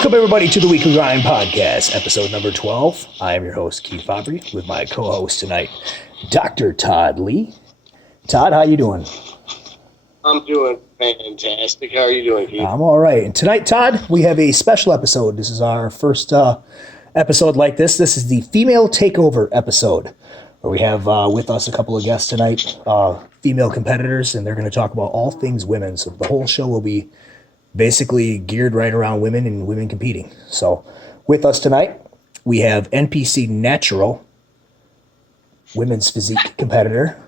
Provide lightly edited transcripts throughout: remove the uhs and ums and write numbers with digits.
Welcome, everybody, to the Weekly Grind Podcast, episode number 12. I am your host, Keith Fabbri, with my co-host tonight, Doctortoddlee. Todd, how you doing? I'm doing fantastic. How are you doing, Keith? I'm all right. And tonight, Todd, we have a special episode. This is our first episode like this. This is the female takeover episode, where we have with us a couple of guests tonight, female competitors, and they're going to talk about all things women. So the whole show will be basically geared right around women and women competing. So with us tonight, we have NPC Natural women's physique competitor,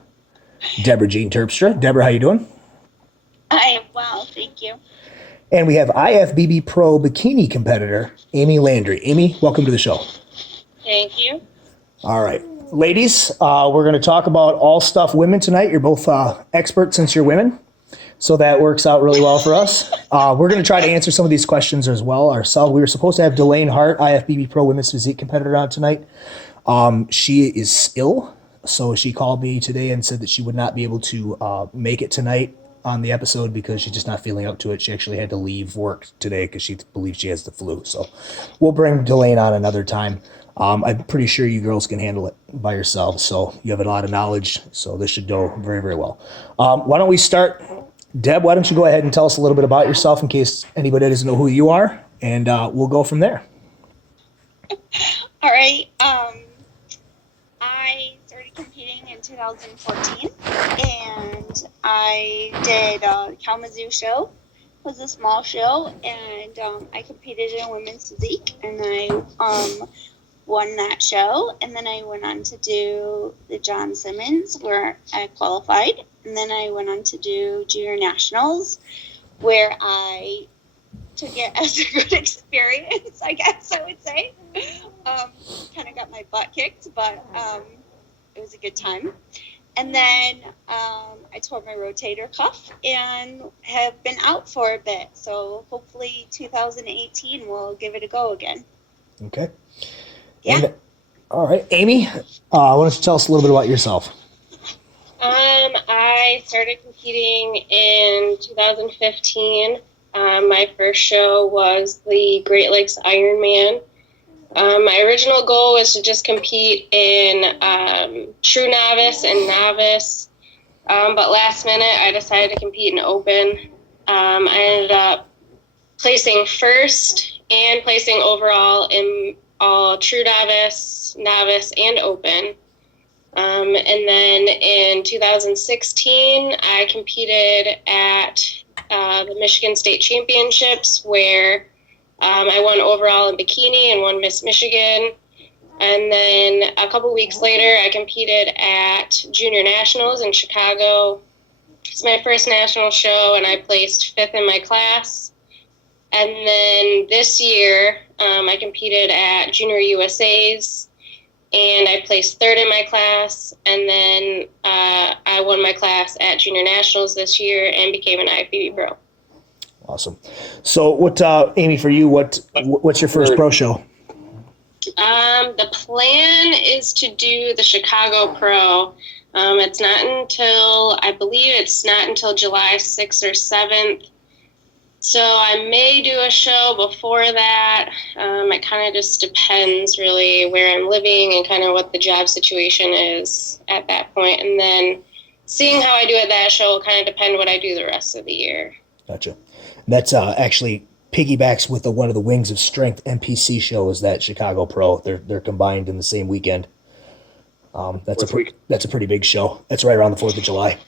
Deborah Jean Terpstra. Deborah, how you doing? I am well, thank you. And we have IFBB Pro bikini competitor, Amy Landry. Amy, welcome to the show. Thank you. All right. Ladies, we're going to talk about all stuff women tonight. You're both experts since you're women. So that works out really well for us. We're going to try to answer some of these questions as well ourselves. We were supposed to have Delane Hart, IFBB Pro Women's Physique competitor, on tonight. She is ill, so she called me today and said that she would not be able to make it tonight on the episode because she's just not feeling up to it. She actually had to leave work today because she believes she has the flu. So we'll bring Delane on another time. I'm pretty sure you girls can handle it by yourselves, so you have a lot of knowledge, so this should go very, very well. Why don't we start? Deb, why don't you go ahead and tell us a little bit about yourself in case anybody doesn't know who you are, and we'll go from there. All right. I started competing in 2014, and I did a Kalamazoo show. It was a small show, and I competed in women's physique, and I won that show. And then I went on to do the John Simmons, where I qualified. And then I went on to do Junior Nationals, where I took it as a good experience, I guess I would say. Kind of got my butt kicked, but it was a good time. And then I tore my rotator cuff and have been out for a bit. So hopefully 2018 we'll give it a go again. Okay. Yeah. And, all right. Amy, why don't you tell us a little bit about yourself? I started competing in 2015. My first show was the Great Lakes Ironman. My original goal was to just compete in true novice and novice, but last minute I decided to compete in open. I ended up placing first and placing overall in all true novice, novice, and open. And then in 2016, I competed at the Michigan State Championships, where I won overall in bikini and won Miss Michigan. And then a couple weeks later, I competed at Junior Nationals in Chicago. It's my first national show, and I placed fifth in my class. And then this year, I competed at Junior USA's, and I placed third in my class, and then I won my class at Junior Nationals this year and became an IFBB Pro. Awesome. So what, Amy, for you, what's your first pro show? The plan is to do the Chicago Pro. It's not until July 6th or 7th. So I may do a show before that. It kind of just depends really where I'm living and kind of what the job situation is at that point. And then seeing how I do at that show will kind of depend what I do the rest of the year. Gotcha. That's actually piggybacks with one of the Wings of Strength NPC shows, that Chicago Pro. They're combined in the same weekend. That's a pretty big show. That's right around the 4th of July.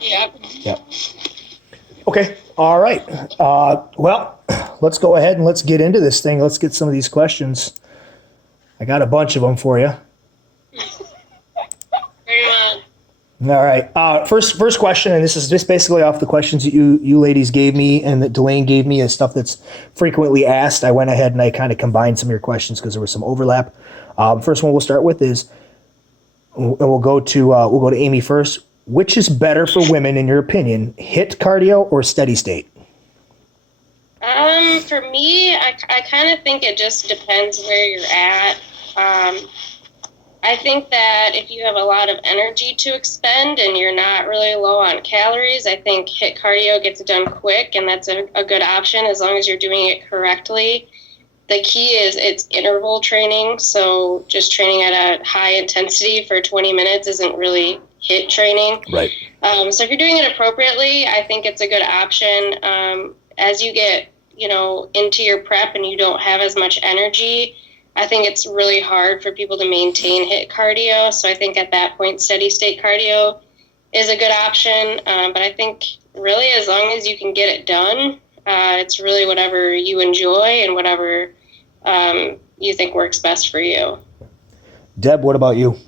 Yep. Okay. All right. Well, let's go ahead and let's get into this thing. Let's get some of these questions. I got a bunch of them for you. Very well. All right. First question, and this is just basically off the questions that you ladies gave me and that Delane gave me, is stuff that's frequently asked. I went ahead and I kind of combined some of your questions because there was some overlap. First one we'll start with is, and we'll go to Amy first. Which is better for women, in your opinion, HIIT cardio or steady state? For me, I kind of think it just depends where you're at. I think that if you have a lot of energy to expend and you're not really low on calories, I think HIIT cardio gets it done quick, and that's a good option as long as you're doing it correctly. the key is it's interval training. So just training at a high intensity for 20 minutes isn't really HIIT training. Right. So if you're doing it appropriately, I think it's a good option. As you get, into your prep and you don't have as much energy, I think it's really hard for people to maintain HIIT cardio. So I think at that point, steady state cardio is a good option. But I think really as long as you can get it done, it's really whatever you enjoy and whatever you think works best for you. Deb, what about you?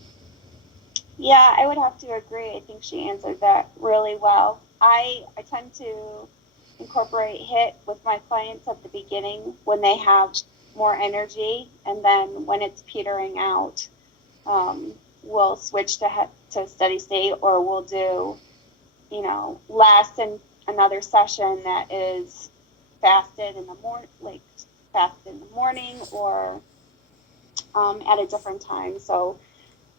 Yeah, I would have to agree. I think she answered that really well. I tend to incorporate HIIT with my clients at the beginning when they have more energy, and then when it's petering out, we'll switch to steady state, or we'll do, last in another session that is fasted in the morning, or at a different time. So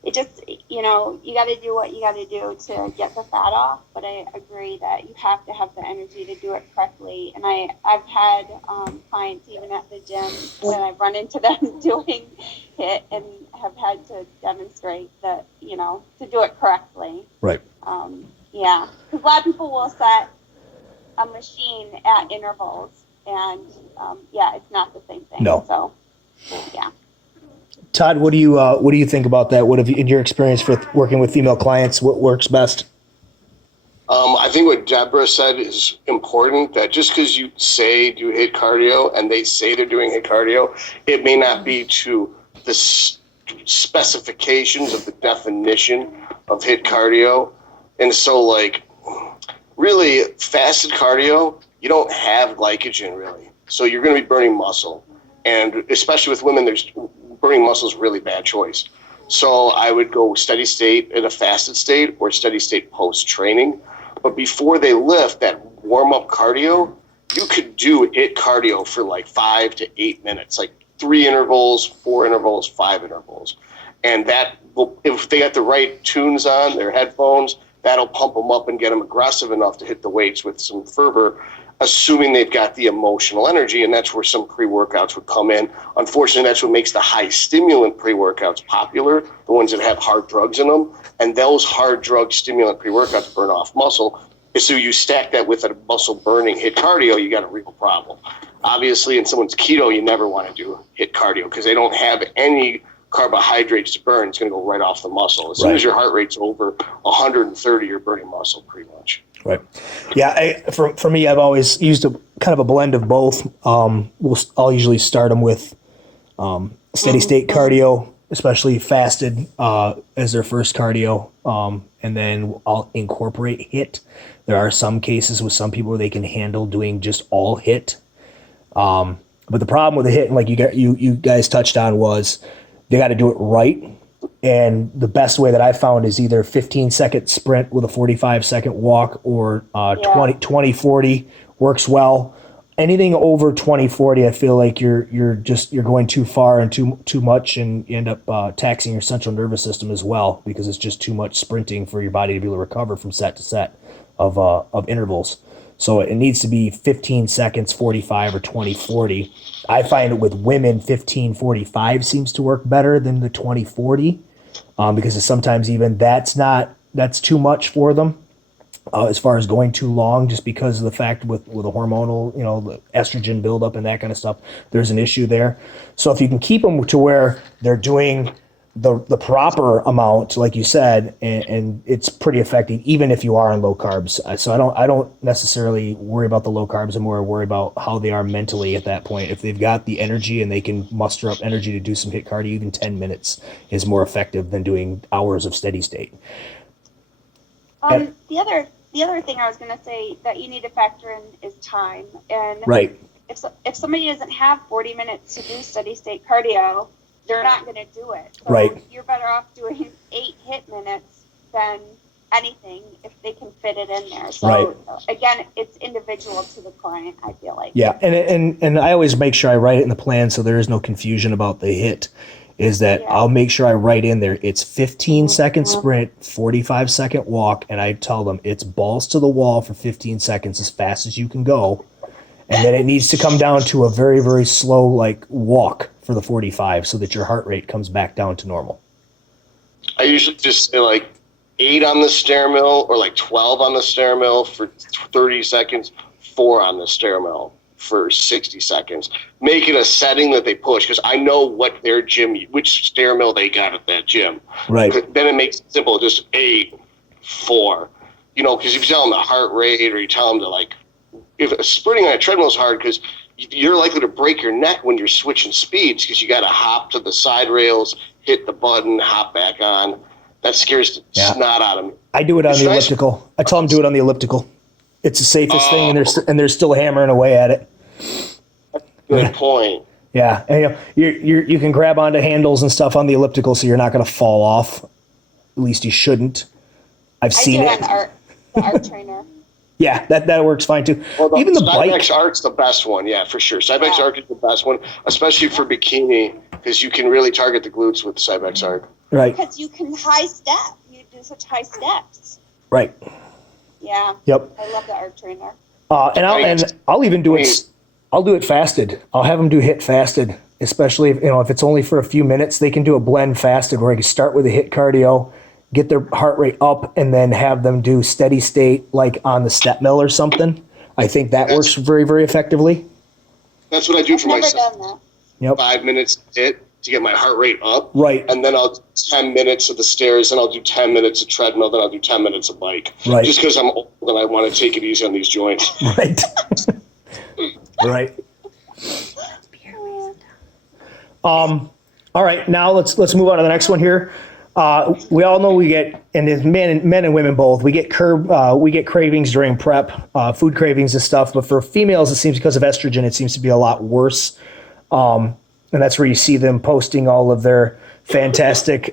it just, you got to do what you got to do to get the fat off. But I agree that you have to have the energy to do it correctly. And I've had clients even at the gym when I've run into them doing HIIT and have had to demonstrate that, to do it correctly. Right. Yeah. Because a lot of people will set a machine at intervals, and it's not the same thing. No. So, yeah. Todd, what do you think about that? What have you, in your experience with working with female clients, what works best? I think what Deborah said is important, that just because you say do HIIT cardio and they say they're doing HIIT cardio, it may not be to the specifications of the definition of HIIT cardio. And so, really, fasted cardio, you don't have glycogen, really. So you're going to be burning muscle. And especially with women, burning muscle is a really bad choice. So I would go steady state in a fasted state, or steady state post-training. But before they lift, that warm-up cardio, you could do HIIT cardio for 5 to 8 minutes, 3 intervals, 4 intervals, 5 intervals. And that will, if they got the right tunes on, their headphones, that'll pump them up and get them aggressive enough to hit the weights with some fervor, assuming they've got the emotional energy. And that's where some pre-workouts would come in. Unfortunately, that's what makes the high stimulant pre-workouts popular, the ones that have hard drugs in them. And those hard drug stimulant pre-workouts burn off muscle. So you stack that with a muscle burning HIIT cardio, you got a real problem. Obviously, in someone's keto, you never want to do HIIT cardio because they don't have any carbohydrates to burn. It's going to go right off the muscle. As soon as your heart rate's over 130, you're burning muscle pretty much. Right. Yeah. For me, I've always used kind of a blend of both. I'll usually start them with steady state cardio, especially fasted as their first cardio, and then I'll incorporate HIIT. There are some cases with some people where they can handle doing just all HIIT. But the problem with the HIIT, like you guys touched on, was they got to do it right. And the best way that I found is either 15-second sprint with a 45-second walk, or 20-40 works well. Anything over 20-40, I feel like you're going too far and too much, and you end up taxing your central nervous system as well, because it's just too much sprinting for your body to be able to recover from set to set of intervals. So it needs to be 15 seconds, 45, or 20-40. I find with women, 15-45 seems to work better than the 20-40, because sometimes even that's too much for them as far as going too long, just because of the fact with the hormonal, the estrogen buildup and that kind of stuff, there's an issue there. So if you can keep them to where they're doing the proper amount, like you said, and it's pretty effective, even if you are on low carbs. So I don't necessarily worry about the low carbs. I'm more worried about how they are mentally at that point. If they've got the energy and they can muster up energy to do some HIIT cardio, even 10 minutes is more effective than doing hours of steady state. The other thing I was going to say that you need to factor in is time. And right. If somebody doesn't have 40 minutes to do steady state cardio, they're not going to do it. So right. You're better off doing 8 HIIT minutes than anything if they can fit it in there. So right. Again, it's individual to the client, I feel like. Yeah, and I always make sure I write it in the plan so there is no confusion about the HIIT. Is that I'll make sure I write in there it's 15-second sprint, 45-second walk, and I tell them it's balls to the wall for 15 seconds as fast as you can go. And then it needs to come down to a very, very slow, like, walk for the 45 so that your heart rate comes back down to normal. I usually just say like 8 on the stair mill or like 12 on the stair mill for 30 seconds, 4 on the stair mill for 60 seconds. Make it a setting that they push, because I know what their gym, which stair mill they got at that gym. Right. Then it makes it simple, just 8, 4. You know, because if you tell them the heart rate, or you tell them to, like, if sprinting on a treadmill is hard, because you're likely to break your neck when you're switching speeds, because you got to hop to the side rails, hit the button, hop back on. That scares the snot out of me. I do it on the elliptical. I tell them do it on the elliptical. It's the safest thing, and they're still hammering away at it. Good point. Yeah, and you can grab onto handles and stuff on the elliptical, so you're not going to fall off. At least you shouldn't. I've seen it. On the art trainer. Yeah, that works fine too. Well, Even the bike. Cybex Art's the best one, yeah, for sure. Cybex Art is the best one, especially for bikini, because you can really target the glutes with Cybex Art. Right. Because you can high step. You do such high steps. Right. Yeah. Yep. I love the art trainer. And I'll even do it. I'll do it fasted. I'll have them do HIIT fasted, especially if it's only for a few minutes. They can do a blend fasted where I can start with a HIIT cardio, get their heart rate up, and then have them do steady state like on the step mill or something. I think that works very, very effectively. That's what I do for Never myself. done that. Yep. 5 minutes HIIT to get my heart rate up. Right. And then I'll do 10 minutes of the stairs, and I'll do 10 minutes of treadmill, then I'll do 10 minutes of bike. Right. Just because I'm old and I want to take it easy on these joints. Right. Right. All right, now let's move on to the next one here. We all know we get, and as men and women both, we get cravings during prep, food cravings and stuff. But for females, it seems because of estrogen, it seems to be a lot worse. And that's where you see them posting all of their fantastic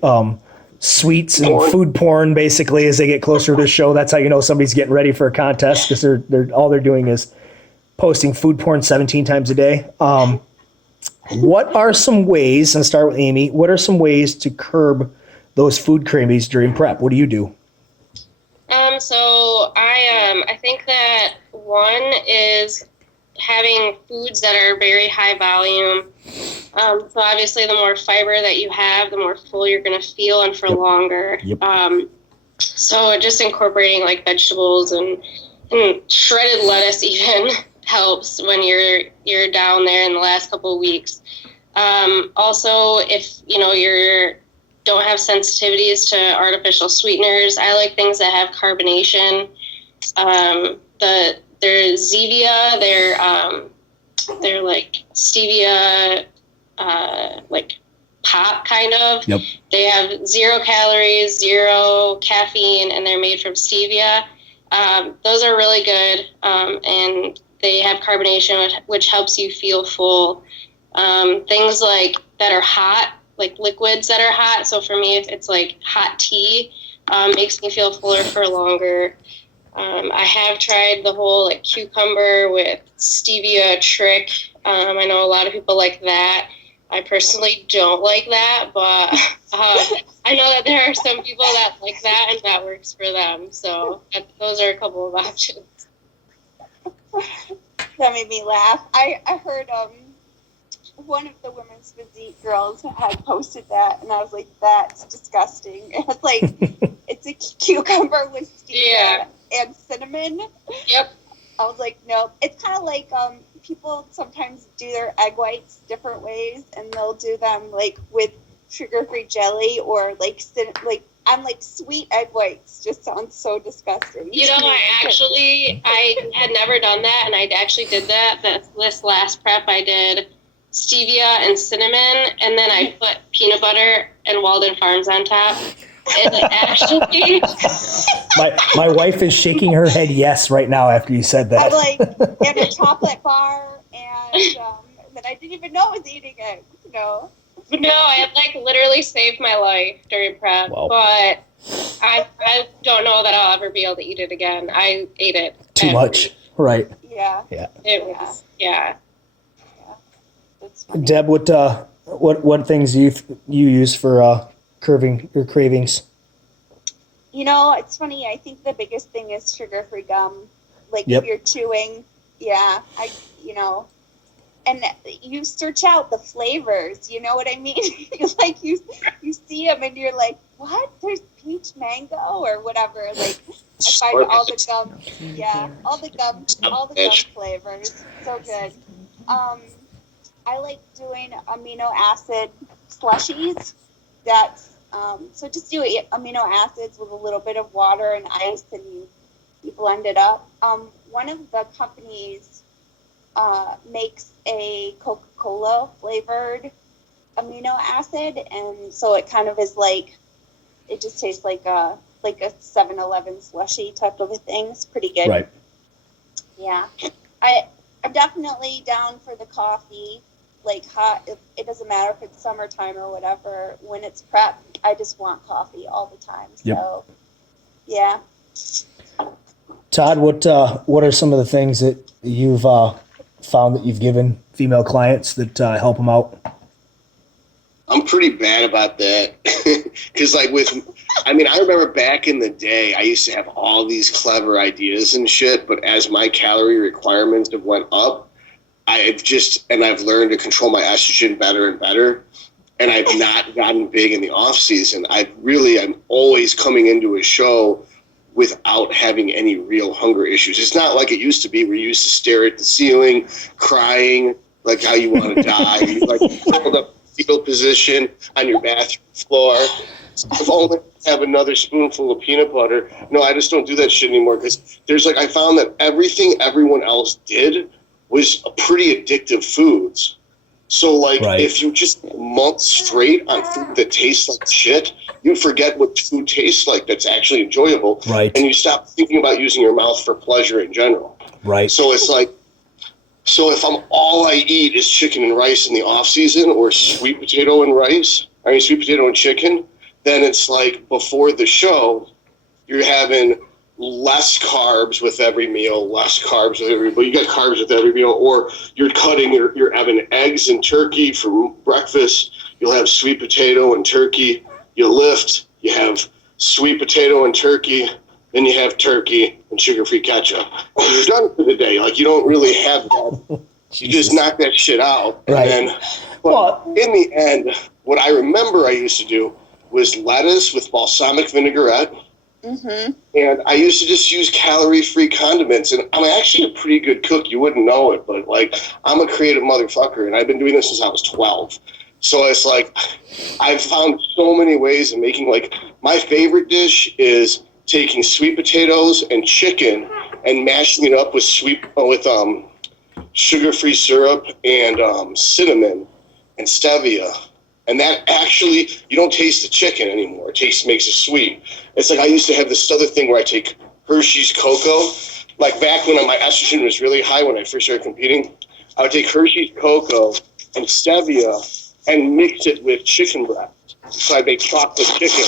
sweets and food porn, basically, as they get closer to the show. That's how you know somebody's getting ready for a contest, because they're all they're doing is posting food porn 17 times a day. What are some ways, and I'll start with Amy, what are some ways to curb those food cravings during prep? What do you do? So I think that one is having foods that are very high volume. So obviously the more fiber that you have, the more full you're going to feel and for longer. Yep. So just incorporating like vegetables and shredded lettuce even helps when you're down there in the last couple of weeks. Also, if you don't have sensitivities to artificial sweeteners, I like things that have carbonation. They're Zevia, they're like stevia, like pop kind of. Yep. They have 0 calories, 0 caffeine, and they're made from stevia. Those are really good, and they have carbonation, which helps you feel full. Things like that are hot, like liquids that are hot. So for me, if it's like hot tea, makes me feel fuller for longer. I have tried the whole like cucumber with stevia trick. I know a lot of people like that. I personally don't like that, but I know that there are some people that like that and that works for them. So those are a couple of options. That made me laugh. I heard one of the women's physique girls had posted that, and I was like, that's disgusting. And it's like, it's a cucumber with stevia and cinnamon. Yep. I was like, nope. It's kind of like people sometimes do their egg whites different ways, and they'll do them like with sugar-free jelly or like I'm like, sweet egg whites just sounds so disgusting. I had never done that, and I actually did that. This last prep, I did stevia and cinnamon, and then I put peanut butter and Walden Farms on top. And actually, my wife is shaking her head yes right now after you said that. I'm like, and a chocolate bar, and then I didn't even know I was eating it. No, it like literally saved my life during prep. Wow. But I don't know that I'll ever be able to eat it again. I ate it too much, right? Yeah. It was That's funny. Deb, what things do you use for curbing your cravings? It's funny. I think the biggest thing is sugar-free gum. Like Yep. if you're chewing, yeah, and you search out the flavors, you know what I mean? Like you see them and you're like, what? There's peach mango or whatever. Like I find all the gum, all the gum flavors. So good. I like doing amino acid slushies. That's so just do amino acids with a little bit of water and ice, and you blend it up. One of the companies makes a Coca-Cola flavored amino acid, and so it kind of is like, it just tastes like a 7-Eleven slushy type of a thing. It's pretty good. Right. Yeah. I'm definitely down for the coffee, like hot. It doesn't matter if it's summertime or whatever. When it's prep, I just want coffee all the time. So, yeah. Todd, what are some of the things that you've found that you've given female clients that help them out? I'm pretty bad about that because I remember back in the day, I used to have all these clever ideas and shit, but as my calorie requirements have went up, I've learned to control my estrogen better and better. And I've not gotten big in the off season. I'm always coming into a show without having any real hunger issues. It's not like it used to be where you used to stare at the ceiling, crying like how you want to die. You like hold up fetal position on your bathroom floor. If only have another spoonful of peanut butter. No, I just don't do that shit anymore because I found that everything everyone else did was a pretty addictive foods. So if you just months straight on food that tastes like shit, you forget what food tastes like that's actually enjoyable. Right. And you stop thinking about using your mouth for pleasure in general. Right. So it's like, if all I eat is chicken and rice in the off season or sweet potato and chicken, then it's like before the show, you're having less carbs with every meal, but you got carbs with every meal, or you're having eggs and turkey for breakfast. You'll have sweet potato and turkey. You lift, you have sweet potato and turkey, then you have turkey and sugar-free ketchup. And you're done for the day. Like, you don't really have that. You just knock that shit out. Right. And in the end, what I remember I used to do was lettuce with balsamic vinaigrette. Mm-hmm. And I used to just use calorie-free condiments. And I'm actually a pretty good cook. You wouldn't know it, but I'm a creative motherfucker, and I've been doing this since I was 12. So it's like I've found so many ways of making, my favorite dish is taking sweet potatoes and chicken and mashing it up with sugar-free syrup and cinnamon and stevia. And that actually, you don't taste the chicken anymore. It makes it sweet. It's like I used to have this other thing where I take Hershey's cocoa. Like back when my estrogen was really high when I first started competing, I would take Hershey's cocoa and stevia and mix it with chicken breast. So I make chocolate chicken.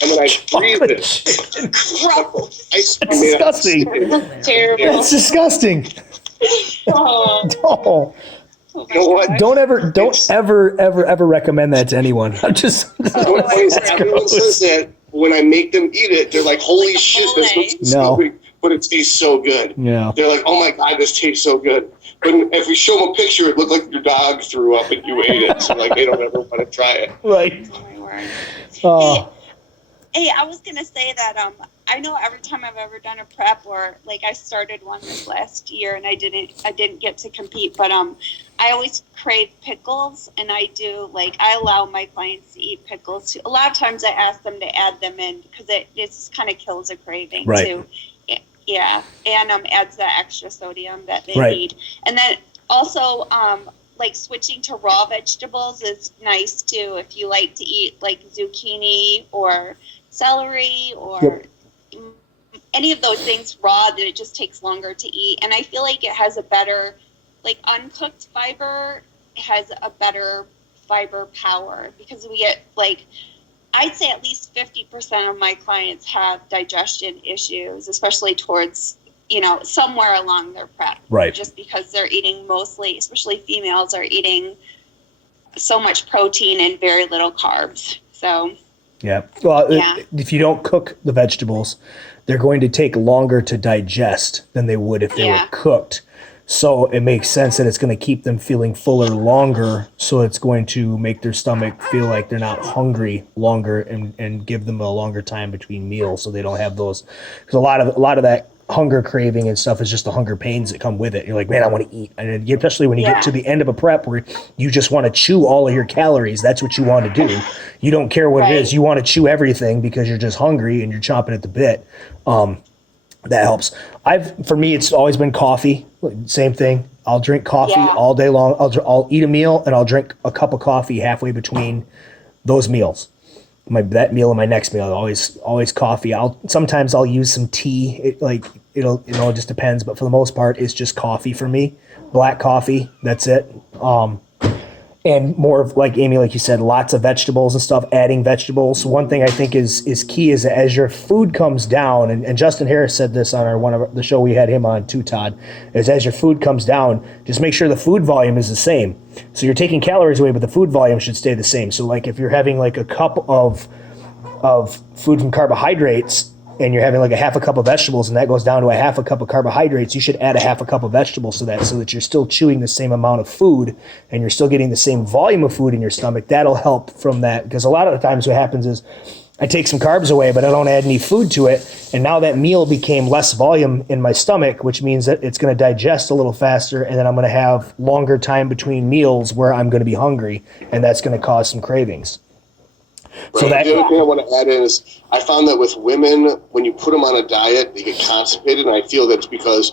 And then I freeze it. Gross. That's disgusting. Terrible. That's disgusting. Oh. No. You know what? Don't ever recommend that to anyone. I'm just. Everyone says that when I make them eat it, they're like, "Holy shit, this looks disgusting," but it tastes so good. Yeah. They're like, "Oh my god, this tastes so good." But if we show them a picture, it looked like your dog threw up and you ate it. So they don't ever want to try it. Right. Oh my word. Oh. Hey, I was gonna say that I know every time I've ever done a prep, or I started one this last year and I didn't get to compete, but I always crave pickles, and I allow my clients to eat pickles too. A lot of times I ask them to add them in because it just kind of kills a craving too. Yeah, and adds that extra sodium that they need. And then also switching to raw vegetables is nice too if you like to eat zucchini or celery or any of those things raw, that it just takes longer to eat. And I feel like it has a better, uncooked fiber has a better fiber power, because we get I'd say at least 50% of my clients have digestion issues, especially towards somewhere along their prep. Right. Just because they're eating mostly, especially females, are eating so much protein and very little carbs. So. Yeah. Well, if you don't cook the vegetables, they're going to take longer to digest than they would if they were cooked. So it makes sense that it's going to keep them feeling fuller longer. So it's going to make their stomach feel like they're not hungry longer and give them a longer time between meals, so they don't have those. Because a lot of that hunger craving and stuff is just the hunger pains that come with it. You're like, man, I want to eat. And especially when you get to the end of a prep where you just want to chew all of your calories. That's what you want to do. You don't care what it is. You want to chew everything because you're just hungry and you're chomping at the bit. That helps. For me, it's always been coffee. Same thing. I'll drink coffee all day long. I'll eat a meal and I'll drink a cup of coffee halfway between those meals. That meal and my next meal, always coffee. Sometimes I'll use some tea. It just depends, but for the most part, it's just coffee for me. Black coffee. That's it. And more of, like Amy, like you said, lots of vegetables and stuff, adding vegetables. One thing I think is key is that as your food comes down, and Justin Harris said this on one of the show we had him on too, Todd, is as your food comes down, just make sure the food volume is the same. So you're taking calories away, but the food volume should stay the same. So like if you're having like a cup of food from carbohydrates, and you're having like a half a cup of vegetables and that goes down to a half a cup of carbohydrates, you should add a half a cup of vegetables so that you're still chewing the same amount of food and you're still getting the same volume of food in your stomach. That'll help from that, because a lot of the times what happens is I take some carbs away, but I don't add any food to it. And now that meal became less volume in my stomach, which means that it's going to digest a little faster. And then I'm going to have longer time between meals where I'm going to be hungry. And that's going to cause some cravings. Right. So the other thing I want to add in is I found that with women, when you put them on a diet, they get constipated, and I feel that's because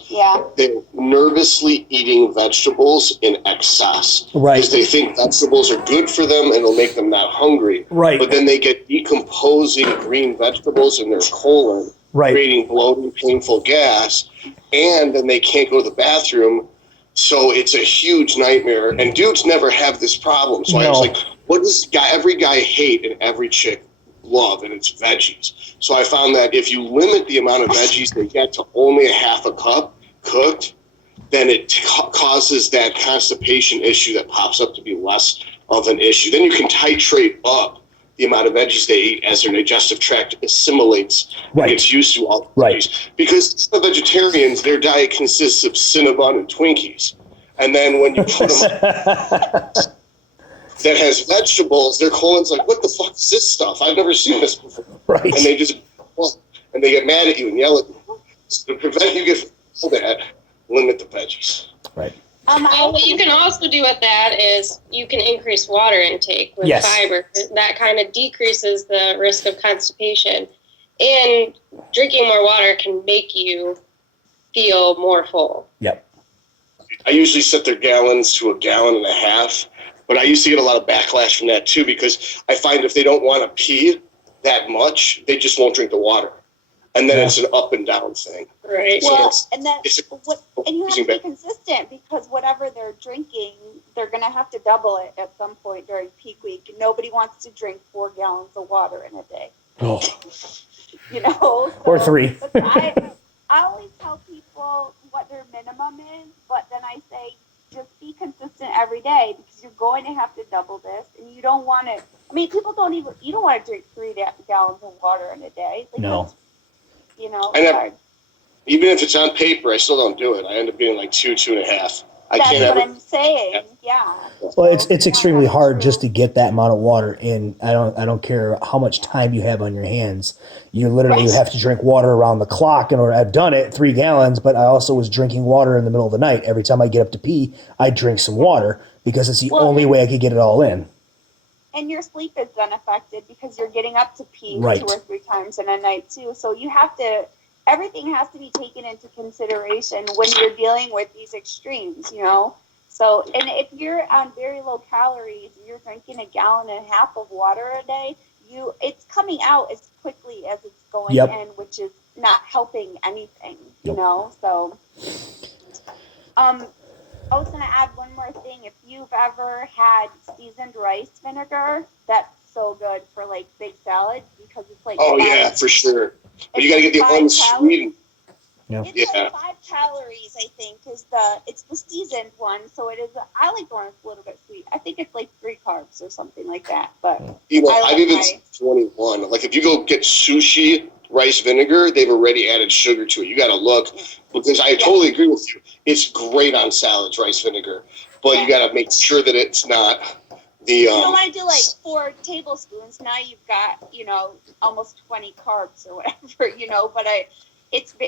they're nervously eating vegetables in excess. Right. Because they think vegetables are good for them and it'll make them not hungry. Right. But then they get decomposing green vegetables in their colon, creating bloating, painful gas, and then they can't go to the bathroom. So it's a huge nightmare, and dudes never have this problem. So I was like, what does every guy hate and every chick love? And it's veggies. So I found that if you limit the amount of veggies they get to only a half a cup cooked, then it causes that constipation issue that pops up to be less of an issue. Then you can titrate up the amount of veggies they eat as their digestive tract assimilates and gets used to all the veggies. Because some vegetarians, their diet consists of Cinnabon and Twinkies. And then when you put them that has vegetables, their colon's like, what the fuck is this stuff? I've never seen this before. Right. And they just, and they get mad at you and yell at you. So to prevent you getting that, limit the veggies. Right. What you can also do with that is you can increase water intake with fiber. That kind of decreases the risk of constipation. And drinking more water can make you feel more full. Yep. I usually set their gallons to 1.5 gallons, but I used to get a lot of backlash from that too, because I find if they don't want to pee that much, they just won't drink the water. And then it's an up and down thing. Right. So well, and you have to be consistent, because whatever they're drinking, they're going to have to double it at some point during peak week. Nobody wants to drink 4 gallons of water in a day. Oh. Or 3. I always tell people what their minimum is, but then I say just be consistent every day, because you're going to have to double this, and you don't want to. I mean, people don't even. You don't want to drink 3 gallons of water in a day. Like, no. Even if it's on paper, I still don't do it. I end up getting like 2.5. That's what I'm saying. Yeah. Well, it's extremely hard just to get that amount of water in. I don't care how much time you have on your hands. You literally have to drink water around the clock in order. I've done it 3 gallons, but I also was drinking water in the middle of the night. Every time I get up to pee, I drink some water, because it's the only way I could get it all in. And your sleep is then affected, because you're getting up to pee 2 or 3 times in a night too. So you have to. Everything has to be taken into consideration when you're dealing with these extremes, So, and if you're on very low calories, you're drinking 1.5 gallons of water a day, it's coming out as quickly as it's going in, which is not helping anything, So, I was going to add one more thing. If you've ever had seasoned rice vinegar, that's so good for like big salads, because it's like for sure. But you got to get the unsweetened. Yeah. It's like 5 calories, I think, it's the seasoned one, so it is. I like the one that's a little bit sweet. I think it's like 3 carbs or something like that. But I've even seen 21. Like if you go get sushi rice vinegar, they've already added sugar to it. You got to look, because I totally agree with you. It's great on salads, rice vinegar, but you got to make sure that it's not the. You don't want to do like 4 tablespoons. Now you've got almost 20 carbs or whatever. But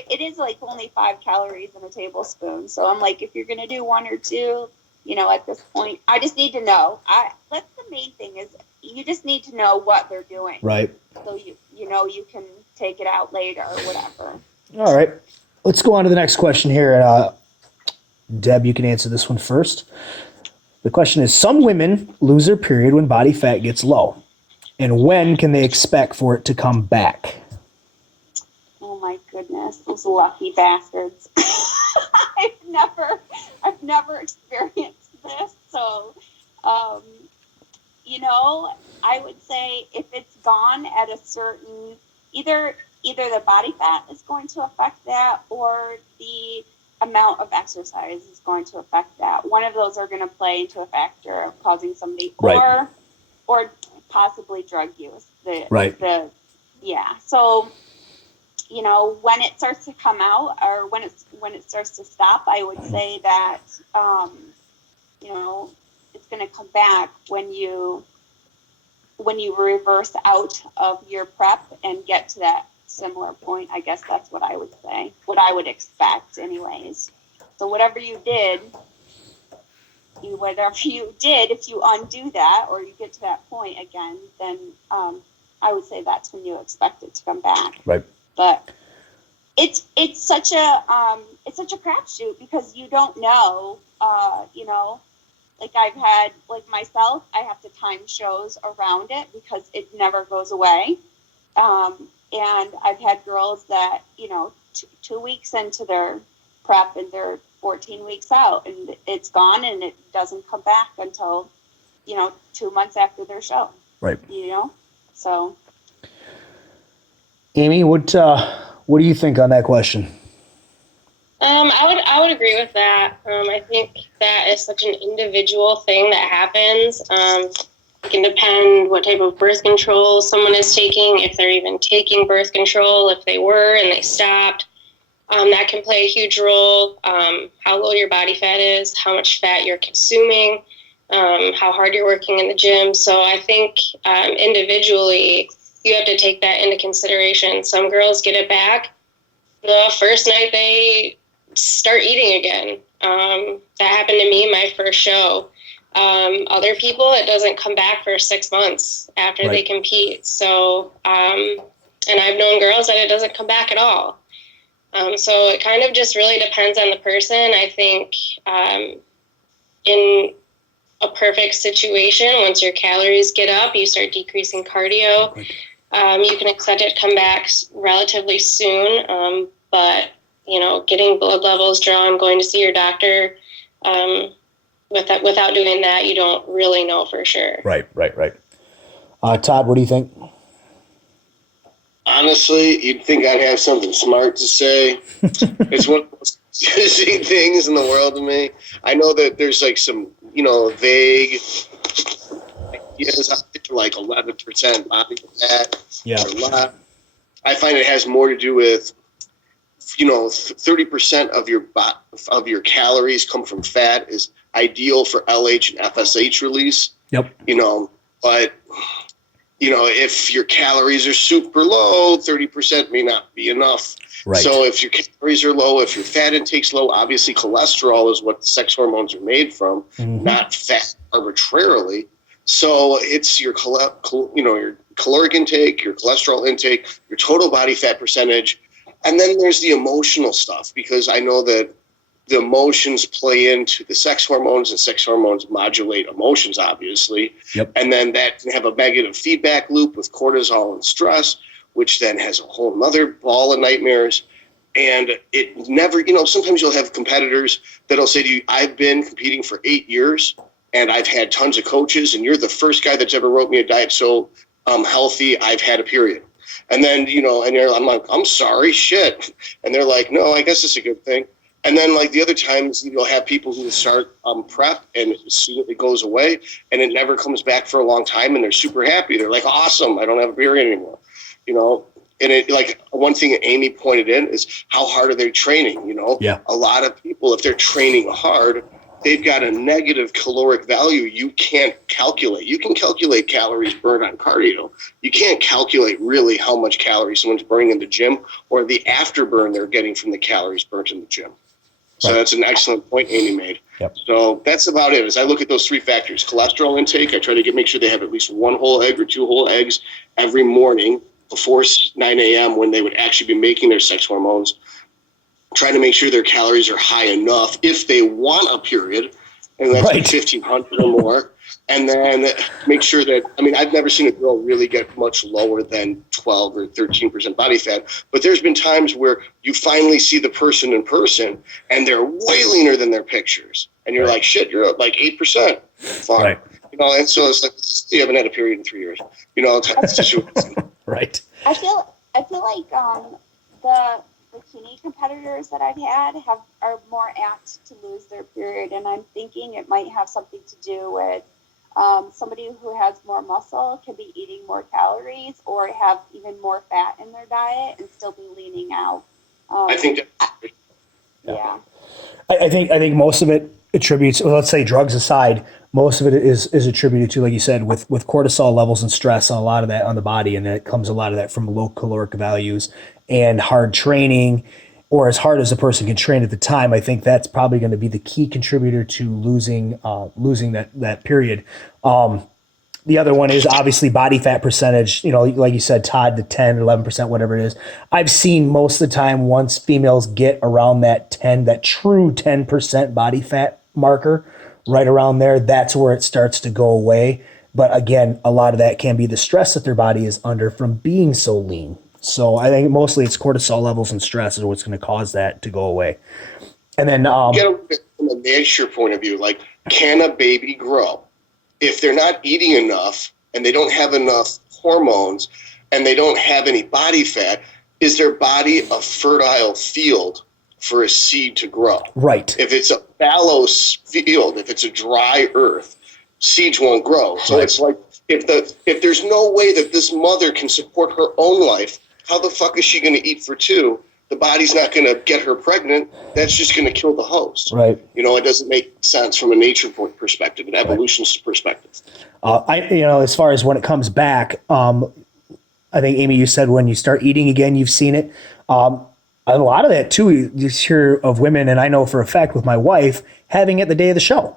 it is like only 5 calories in a tablespoon. So I'm like, if you're gonna do 1 or 2, at this point, I just need to know. That's the main thing, is you just need to know what they're doing. Right. So you can take it out later or whatever. All right. Let's go on to the next question here. Deb, you can answer this one first. The question is, some women lose their period when body fat gets low. And when can they expect for it to come back? Oh my goodness, those lucky bastards. I've never experienced this. So, I would say if it's gone at a certain, either the body fat is going to affect that, or the amount of exercise is going to affect that. One of those are going to play into a factor of causing somebody, right. or possibly drug use. So, when it starts to come out, or when it starts to stop, I would say that, it's going to come back when you reverse out of your prep and get to that similar point. I guess that's what I would say, what I would expect anyways. So whatever you did, if you undo that, or you get to that point again, then I would say that's when you expect it to come back. Right. But it's such a crapshoot, because you don't know, like I've had, like myself, I have to time shows around it because it never goes away. And I've had girls that, 2 weeks into their prep and they're 14 weeks out, and it's gone, and it doesn't come back until, 2 months after their show. Right. So. Amy, what do you think on that question? I would agree with that. I think that is such an individual thing that happens. It can depend what type of birth control someone is taking, if they're even taking birth control, if they were and they stopped. That can play a huge role. How low your body fat is, how much fat you're consuming, how hard you're working in the gym. So I think individually, you have to take that into consideration. Some girls get it back the first night they start eating again. That happened to me my first show. Other people, it doesn't come back for 6 months after they compete. So, and I've known girls that it doesn't come back at all. So it kind of just really depends on the person. I think in a perfect situation, once your calories get up, you start decreasing cardio. You can expect it to come back relatively soon. But, getting blood levels drawn, going to see your doctor, without doing that, you don't really know for sure. Right. Todd, what do you think? Honestly, you'd think I'd have something smart to say. It's one of the most confusing things in the world to me. I know that there's like some, vague ideas out there, like 11% body fat or less. I find it has more to do with, 30% of your calories come from fat is ideal for LH and FSH release. Yep. But if your calories are super low, 30% may not be enough. Right. So if your calories are low, if your fat intake's low, obviously cholesterol is what the sex hormones are made from, not fat arbitrarily. So it's your your caloric intake, your cholesterol intake, your total body fat percentage. And then there's the emotional stuff, because I know that the emotions play into the sex hormones, and sex hormones modulate emotions, obviously. Yep. And then that can have a negative feedback loop with cortisol and stress, which then has a whole nother ball of nightmares. And it never, sometimes you'll have competitors that'll say to you, I've been competing for 8 years and I've had tons of coaches, and you're the first guy that's ever wrote me a diet so healthy I've had a period. And then, I'm like, I'm sorry, shit. And they're like, no, I guess it's a good thing. And then like the other times you'll have people who start prep and it goes away and it never comes back for a long time and they're super happy. They're like, awesome, I don't have a period anymore. And it, like, one thing that Amy pointed in is how hard are they training? Yeah. A lot of people, if they're training hard, they've got a negative caloric value you can't calculate. You can calculate calories burned on cardio. You can't calculate really how much calories someone's burning in the gym or the afterburn they're getting from the calories burnt in the gym. So that's an excellent point Amy made. Yep. So that's about it. As I look at those three factors, cholesterol intake, I try to make sure they have at least one whole egg or two whole eggs every morning before 9 a.m. when they would actually be making their sex hormones. Try to make sure their calories are high enough if they want a period, and that's like 1,500 or more. And then make sure that, I've never seen a girl really get much lower than 12 or 13% body fat, but there's been times where you finally see the person in person and they're way leaner than their pictures. And you're like, shit, you're at like 8%. Fine. Right. And so it's like, you haven't had a period in 3 years. It's just right. I feel like the bikini competitors that I've had are more apt to lose their period, and I'm thinking it might have something to do with somebody who has more muscle can be eating more calories or have even more fat in their diet and still be leaning out. I think yeah. I think most of it attributes, let's say drugs aside, most of it is attributed to, like you said, with cortisol levels and stress on a lot of that on the body. And it comes a lot of that from low caloric values and hard training, or as hard as a person can train at the time. I think that's probably going to be the key contributor to losing that period. The other one is obviously body fat percentage, like you said, Todd, the 10, 11%, whatever it is. I've seen most of the time once females get around that true 10% body fat marker, right around there, that's where it starts to go away. But again, a lot of that can be the stress that their body is under from being so lean. So I think mostly it's cortisol levels and stress is what's going to cause that to go away. And then from a nature point of view, like, can a baby grow? If they're not eating enough and they don't have enough hormones and they don't have any body fat, is their body a fertile field for a seed to grow? Right. If it's a fallow field, if it's a dry earth, seeds won't grow. So it's like, if there's no way that this mother can support her own life, how the fuck is she going to eat for two? The body's not going to get her pregnant. That's just going to kill the host. Right. It doesn't make sense from a nature perspective, an evolutionist perspective. As far as when it comes back, I think, Amy, you said when you start eating again, you've seen it. A lot of that too, you hear of women, and I know for a fact with my wife, having it the day of the show.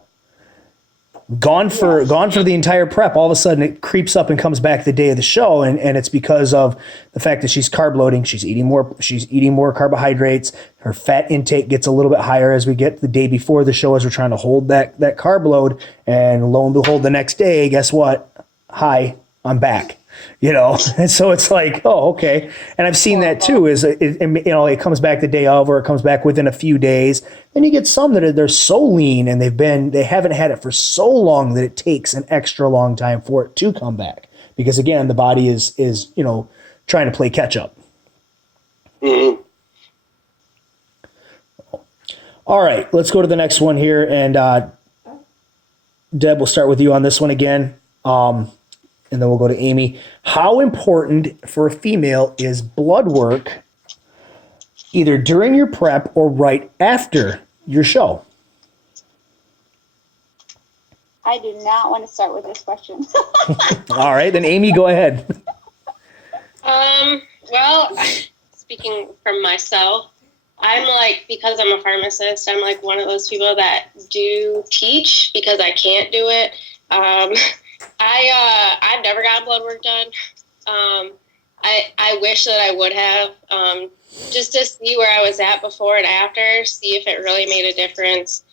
Gone for the entire prep. All of a sudden it creeps up and comes back the day of the show. And it's because of the fact that she's carb loading. She's eating more carbohydrates. Her fat intake gets a little bit higher as we get the day before the show, as we're trying to hold that carb load. And lo and behold, the next day, guess what? Hi, I'm back. And so it's like, oh, okay. And I've seen that too, it comes back the day of, or it comes back within a few days. Then you get some that they're so lean and they haven't had it for so long that it takes an extra long time for it to come back. Because again, the body is trying to play catch up. Mm-hmm. All right, let's go to the next one here. And Deb, we'll start with you on this one again. And then we'll go to Amy. How important for a female is blood work, either during your prep or right after your show? I do not want to start with this question. All right, then Amy, go ahead. Well, speaking from myself, I'm like, because I'm a pharmacist, I'm like one of those people that do teach because I can't do it. I've never gotten blood work done. I wish that I would have, just to see where I was at before and after, see if it really made a difference.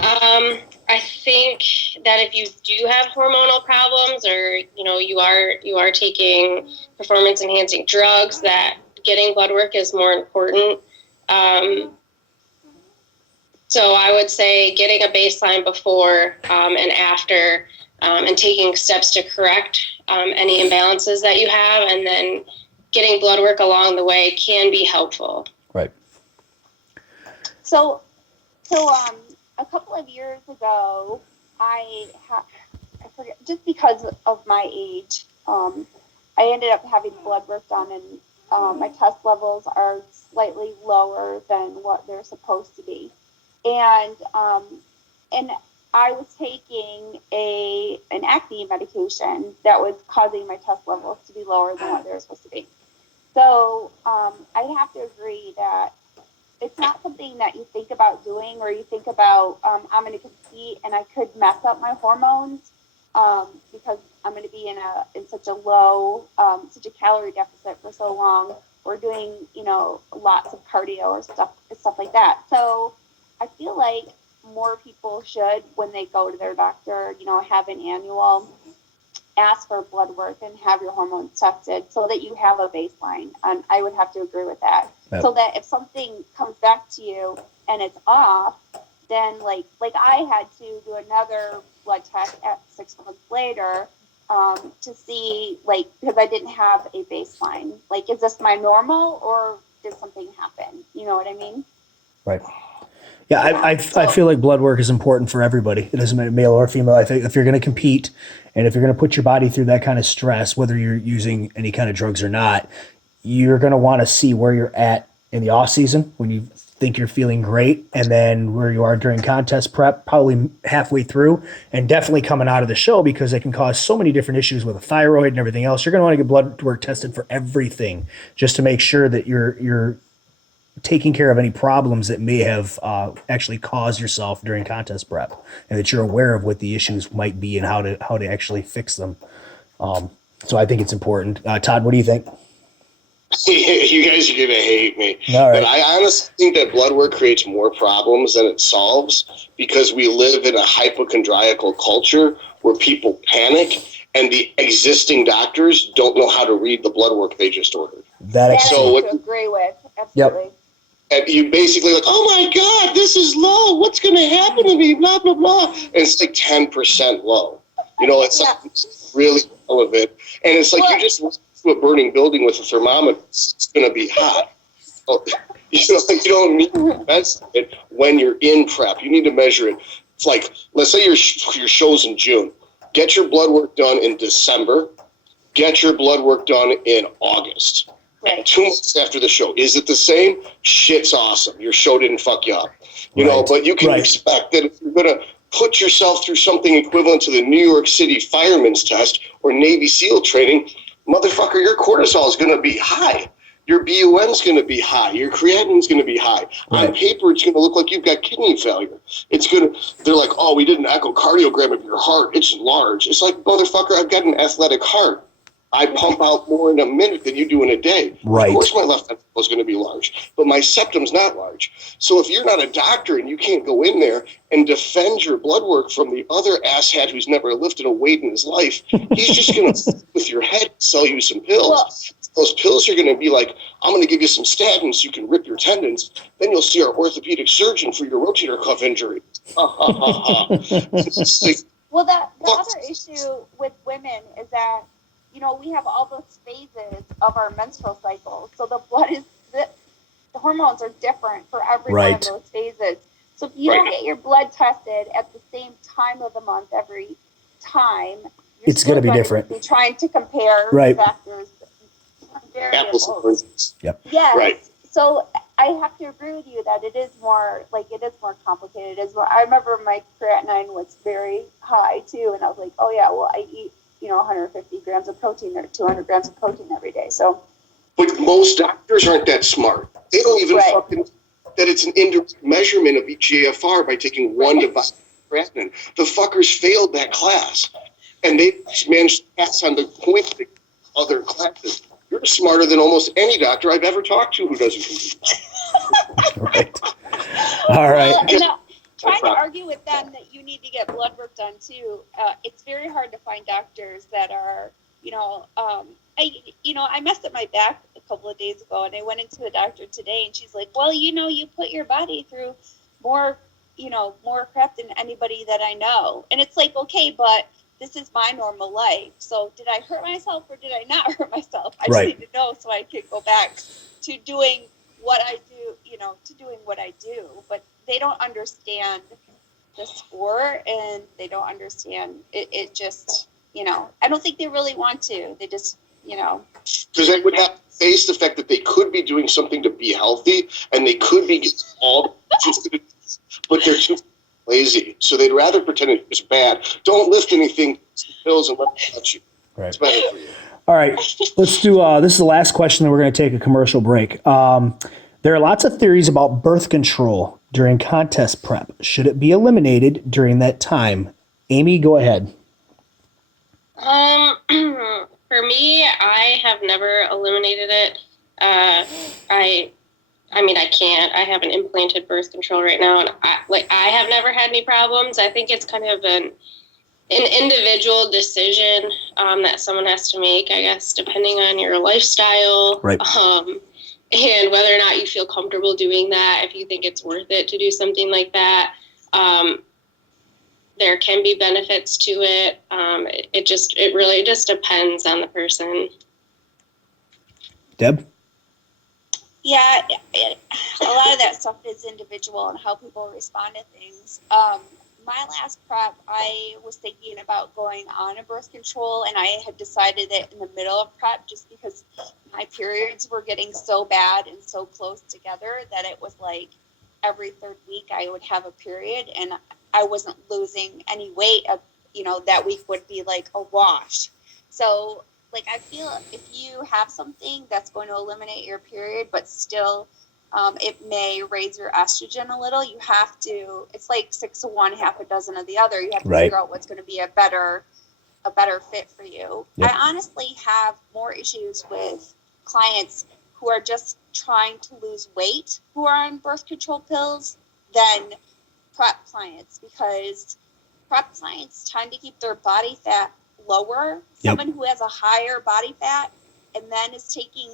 I think that if you do have hormonal problems, or you are taking performance enhancing drugs, that getting blood work is more important. So I would say getting a baseline before and after, and taking steps to correct any imbalances that you have, and then getting blood work along the way can be helpful. Right. So, a couple of years ago, I forget, just because of my age, I ended up having blood work done, and my test levels are slightly lower than what they're supposed to be. And I was taking an acne medication that was causing my test levels to be lower than what they were supposed to be. So I have to agree that it's not something that you think about doing, or you think about, I'm going to compete and I could mess up my hormones because I'm going to be in such a low, such a calorie deficit for so long. We're doing, lots of cardio or stuff like that. So I feel like more people should, when they go to their doctor, have an annual, ask for blood work and have your hormones tested so that you have a baseline. And I would have to agree with that. Yep. So that if something comes back to you and it's off, then like I had to do another blood test at 6 months later to see, because I didn't have a baseline. Is this my normal, or did something happen? You know what I mean? Right. Yeah, I feel like blood work is important for everybody. It doesn't matter male or female. I think if you're going to compete and if you're going to put your body through that kind of stress, whether you're using any kind of drugs or not, you're going to want to see where you're at in the off season when you think you're feeling great, and then where you are during contest prep, probably halfway through, and definitely coming out of the show, because it can cause so many different issues with the thyroid and everything else. You're going to want to get blood work tested for everything, just to make sure that you're taking care of any problems that may have actually caused yourself during contest prep, and that you're aware of what the issues might be and how to actually fix them. So I think it's important. Todd, what do you think? You guys are going to hate me. All right. But I honestly think that blood work creates more problems than it solves, because we live in a hypochondriacal culture where people panic, and the existing doctors don't know how to read the blood work they just ordered. That I would agree with. Absolutely. Yep. And you basically oh my God, this is low. What's going to happen to me? Blah, blah, blah. And it's like 10% low. It's like really relevant. And it's like you just went to a burning building with a thermometer. It's going to be hot. You don't need to measure it when you're in prep. You need to measure it. It's like, let's say your show's in June. Get your blood work done in December. Get your blood work done in August. Right. 2 months after the show. Is it the same? Shit's awesome. Your show didn't fuck you up. But you can expect that if you're going to put yourself through something equivalent to the New York City fireman's test or Navy SEAL training, motherfucker, your cortisol is going to be high. Your BUN's going to be high. Your creatinine's going to be high. Right. On paper, it's going to look like you've got kidney failure. They're like, oh, we did an echocardiogram of your heart. It's large. It's like, motherfucker, I've got an athletic heart. I pump out more in a minute than you do in a day. Right. Of course my left ventricle is going to be large, but my septum's not large. So if you're not a doctor and you can't go in there and defend your blood work from the other asshat who's never lifted a weight in his life, he's just going to, with your head, sell you some pills. Well, those pills are going to be like, I'm going to give you some statins so you can rip your tendons. Then you'll see our orthopedic surgeon for your rotator cuff injury. Well, the other issue with women is that, we have all those phases of our menstrual cycle. So the hormones are different for every one of those phases. So if you don't get your blood tested at the same time of the month every time, it's going to be different. Be trying to compare factors. Apples and oranges. Yep. Yes. Right. So I have to agree with you that it is more complicated. I remember my creatinine was very high too, and I was like, oh yeah, well I eat 150 grams of protein or 200 grams of protein every day. So, but most doctors aren't that smart. They don't even fucking that it's an indirect measurement of eGFR by taking one device of creatinine. The fuckers failed that class, and they managed to pass on the point to other classes. You're smarter than almost any doctor I've ever talked to who doesn't compete. Right. All right. Well, trying to argue with them that you need to get blood work done too. It's very hard to find doctors that are, I messed up my back a couple of days ago, and I went into a doctor today, and she's like, well, you put your body through more crap than anybody that I know. And it's like, okay, but this is my normal life. So did I hurt myself or did I not hurt myself? I just Right. need to know so I can go back to doing what I do, to doing what I do. But they don't understand the sport, and they don't understand it just, I don't think they really want to. They just, Because they would have to face the fact that they could be doing something to be healthy, and they could be getting all the but they're too lazy. So they'd rather pretend it's bad. Don't lift anything, pills, and let them touch you. Right. It's better for you. All right, let's do, this is the last question, then we're going to take a commercial break. There are lots of theories about birth control during contest prep. Should it be eliminated during that time? Amy, go ahead. For me, I have never eliminated it. I mean, I can't. I have an implanted birth control right now, and I have never had any problems. I think it's kind of an individual decision that someone has to make, I guess, depending on your lifestyle. Right. And whether or not you feel comfortable doing that, if you think it's worth it to do something like that. There can be benefits to it. It really just depends on the person. Deb? Yeah, a lot of that stuff is individual and how people respond to things. My last prep, I was thinking about going on a birth control, and I had decided it in the middle of prep just because my periods were getting so bad and so close together that it was like every third week I would have a period, and I wasn't losing any weight. That week would be like a wash. So, I feel if you have something that's going to eliminate your period, but still it may raise your estrogen a little, you have to, it's like 6 of one, half a dozen of the other. You have to figure out what's going to be a better fit for you. Yep. I honestly have more issues with clients who are just trying to lose weight who are on birth control pills than prep clients, because prep clients tend to keep their body fat lower. Yep. Someone who has a higher body fat and then is taking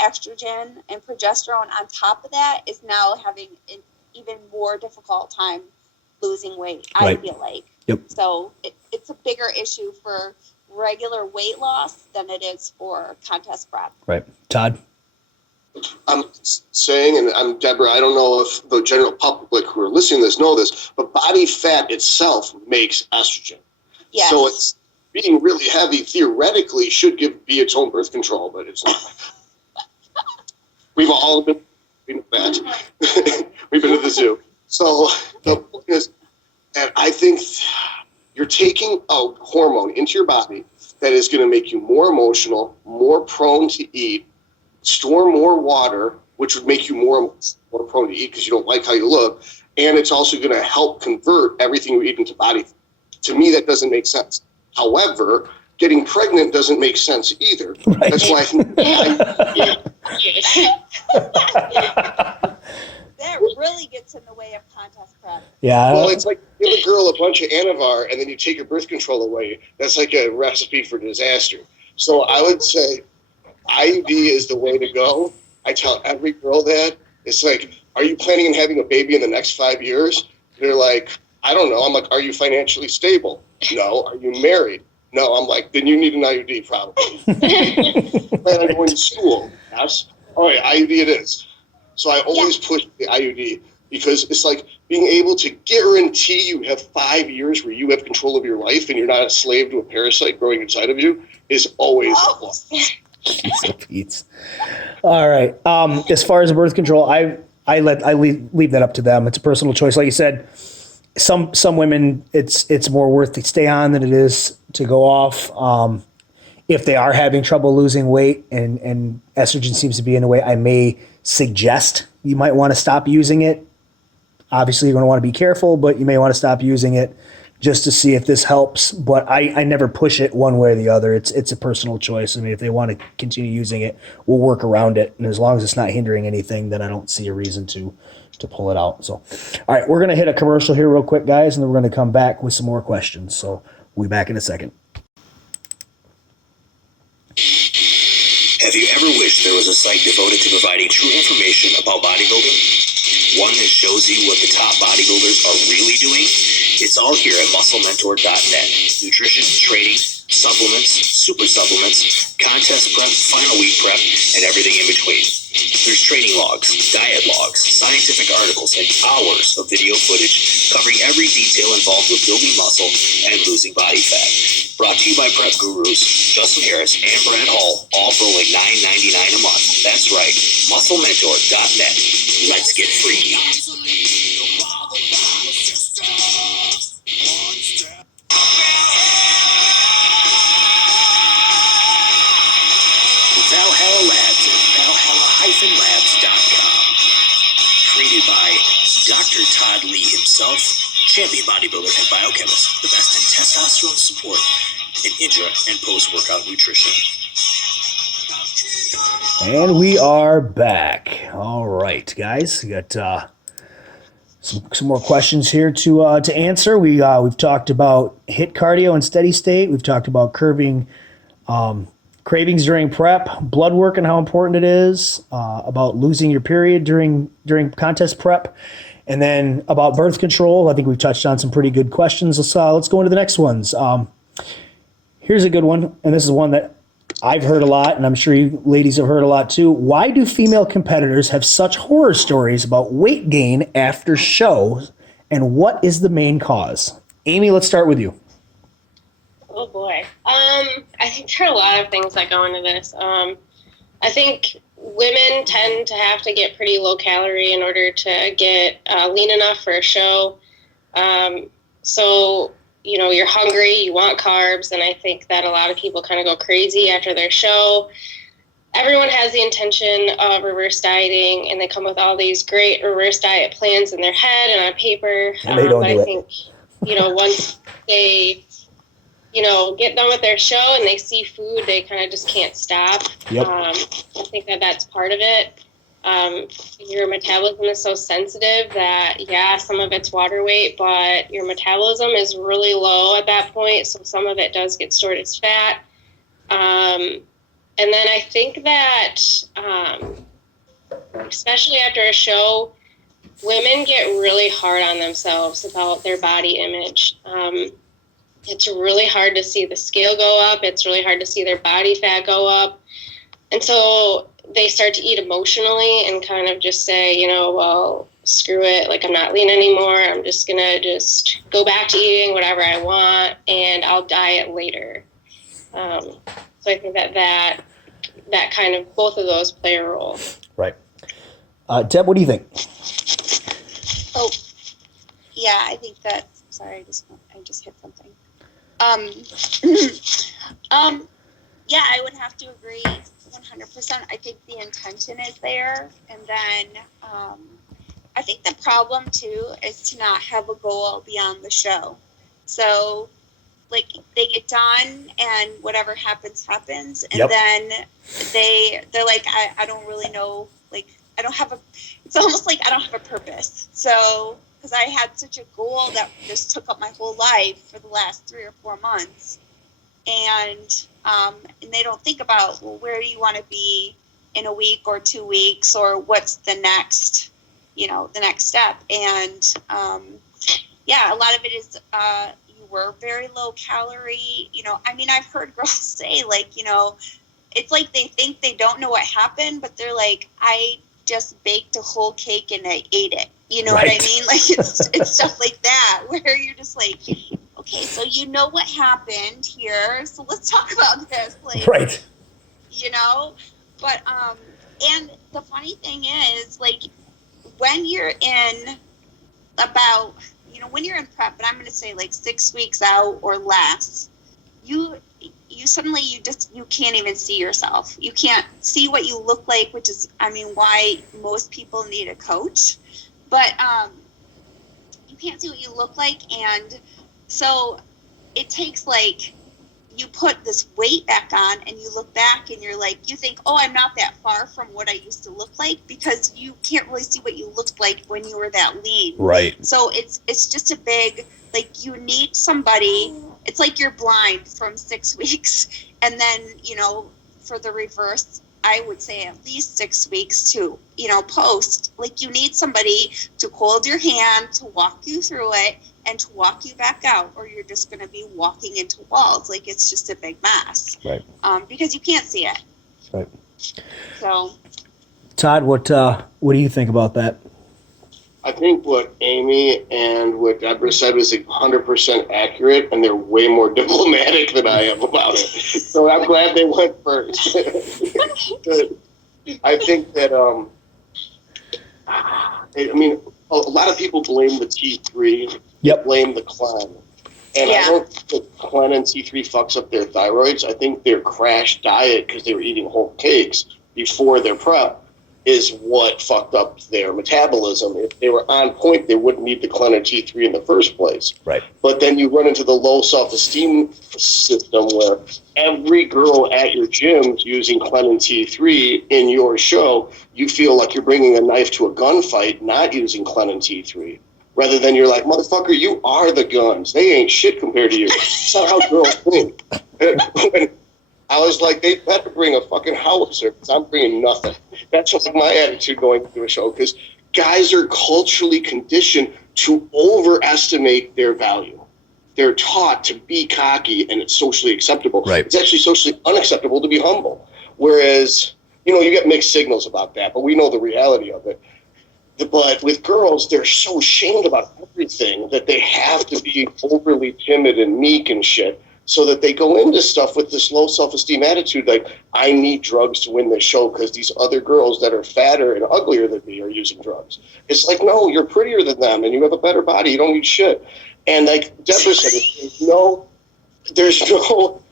estrogen and progesterone on top of that is now having an even more difficult time losing weight, right. I feel like. Yep. So it's a bigger issue for regular weight loss than it is for contest prep. Right. Todd? I'm saying, and I'm Deborah, I don't know if the general public who are listening to this know this, but body fat itself makes estrogen. Yes. So it's being really heavy theoretically should be its own birth control, but it's not. We've all been that. We've been to the zoo. So the point is, and I think you're taking a hormone into your body that is going to make you more emotional, more prone to eat, store more water, which would make you more prone to eat because you don't like how you look, and it's also going to help convert everything you eat into body fat. To me, that doesn't make sense. However, getting pregnant doesn't make sense either. Right. That's why I think that really gets in the way of contest prep. Yeah. Well, it's like give a girl a bunch of Anavar and then you take her birth control away. That's like a recipe for disaster. So I would say IUD is the way to go. I tell every girl that. It's like, are you planning on having a baby in the next 5 years? They're like, I don't know. I'm like, are you financially stable? No. Are you married? No. I'm like, then you need an IUD probably. Plan on going to school? Yes. All right, IUD it is. So I always push the IUD because it's like being able to guarantee you have 5 years where you have control of your life and you're not a slave to a parasite growing inside of you is always a plus. All right. As far as birth control, I leave that up to them. It's a personal choice. Like you said, some women it's more worth to stay on than it is to go off. If they are having trouble losing weight and estrogen seems to be in the way, I may suggest you might want to stop using it. Obviously, you're going to want to be careful, but you may want to stop using it just to see if this helps. But I never push it one way or the other. It's a personal choice. I mean, if they want to continue using it, we'll work around it. And as long as it's not hindering anything, then I don't see a reason to pull it out. So, all right, we're going to hit a commercial here real quick, guys, and then we're going to come back with some more questions. So we'll be back in a second. Have you ever wished there was a site devoted to providing true information about bodybuilding? One that shows you what the top bodybuilders are really doing? It's all here at musclementor.net. Nutrition, training, supplements, super supplements, contest prep, final week prep, and everything in between. There's training logs, diet logs, scientific articles, and hours of video footage covering every detail involved with building muscle and losing body fat. Brought to you by prep gurus Justin Harris and Brad Hall, all for only $9.99 a month. That's right, musclementor.net. Let's get free. Valhalla Labs at valhalla-labs.com. Created by Doctortoddlee himself, champion bodybuilder and biochemist, the best in testosterone support and intra and post-workout nutrition. And we are back. All right, guys, we got some more questions here to answer. We've talked about HIIT cardio and steady state. We've talked about curbing cravings during prep, blood work and how important it is, about losing your period during contest prep, and then about birth control. I think we've touched on some pretty good questions. Let's go into the next ones. Here's a good one, and this is one that I've heard a lot, and I'm sure you ladies have heard a lot too. Why do female competitors have such horror stories about weight gain after shows, and what is the main cause? Amy, let's start with you. Oh boy. I think there are a lot of things that go into this. I think women tend to have to get pretty low calorie in order to get lean enough for a show. So, you know, you're hungry, you want carbs, and I think that a lot of people kind of go crazy after their show. Everyone has the intention of reverse dieting, and they come with all these great reverse diet plans in their head and on paper. And they don't but do I it. think, you know, once they get done with their show and they see food, they kind of just can't stop. Yep. I think that that's part of it. Your metabolism is so sensitive that, yeah, some of it's water weight, but your metabolism is really low at that point, so some of it does get stored as fat. And then I think that, especially after a show, women get really hard on themselves about their body image. It's really hard to see the scale go up. It's really hard to see their body fat go up. And so they start to eat emotionally and kind of just say, well, screw it. Like, I'm not lean anymore. I'm just going to just go back to eating whatever I want, and I'll diet later. So I think that kind of, both of those play a role. Right. Deb, what do you think? Oh, yeah, I think that, sorry, I just hit something. Yeah, I would have to agree 100%. I think the intention is there. And then I think the problem, too, is to not have a goal beyond the show. So, like, they get done and whatever happens. And Yep. then they're like, I don't really know, like, it's almost like I don't have a purpose. So, because I had such a goal that just took up my whole life for the last 3 or 4 months. And they don't think about, well, where do you want to be in a week or 2 weeks, or what's the next step. And yeah, a lot of it is you were very low calorie. I mean, I've heard girls say, like, it's like they think they don't know what happened, but they're like, I just baked a whole cake and I ate it. You know Right. what I mean? Like, it's stuff like that where you're just like, okay, so you know what happened here, so let's talk about this. Like, Right. But and the funny thing is, like, when you're in when you're in prep, but I'm going to say like 6 weeks out or less, you suddenly you can't even see yourself. You can't see what you look like, which is, I mean, why most people need a coach. But you can't see what you look like, and so it takes, like, you put this weight back on and you look back and you're like, you think, oh, I'm not that far from what I used to look like, because you can't really see what you looked like when you were that lean. Right. So it's just a big, like, you need somebody. It's like you're blind from 6 weeks, and then, for the reverse, I would say at least 6 weeks to, post. Like, you need somebody to hold your hand, to walk you through it, and to walk you back out, or you're just going to be walking into walls. Like, it's just a big mess. Right. Because you can't see it. Right. So, Todd, what do you think about that? I think what Amy and what Deborah said was 100% accurate, and they're way more diplomatic than I am about it. So I'm glad they went first. I think that, a lot of people blame the T3, Yep. blame the Clen. And I don't think Clen and T3 fucks up their thyroids. I think their crash diet, because they were eating whole cakes before their prep, is what fucked up their metabolism. If they were on point, they wouldn't need the Clen and T3 in the first place. Right. But then you run into the low self-esteem system where every girl at your gym's using Clen and T3 in your show. You feel like you're bringing a knife to a gunfight, not using Clen and T3. Rather than you're like, motherfucker, you are the guns. They ain't shit compared to you. That's not how girls think. I was like, they better bring a fucking howitzer, because I'm bringing nothing. That's like my attitude going to a show, because guys are culturally conditioned to overestimate their value. They're taught to be cocky, and it's socially acceptable. Right. It's actually socially unacceptable to be humble. Whereas, you get mixed signals about that, but we know the reality of it. But with girls, they're so ashamed about everything that they have to be overly timid and meek and shit. So that they go into stuff with this low self-esteem attitude, like, I need drugs to win this show because these other girls that are fatter and uglier than me are using drugs. It's like, no, you're prettier than them and you have a better body. You don't need shit. And like Deborah said, there's no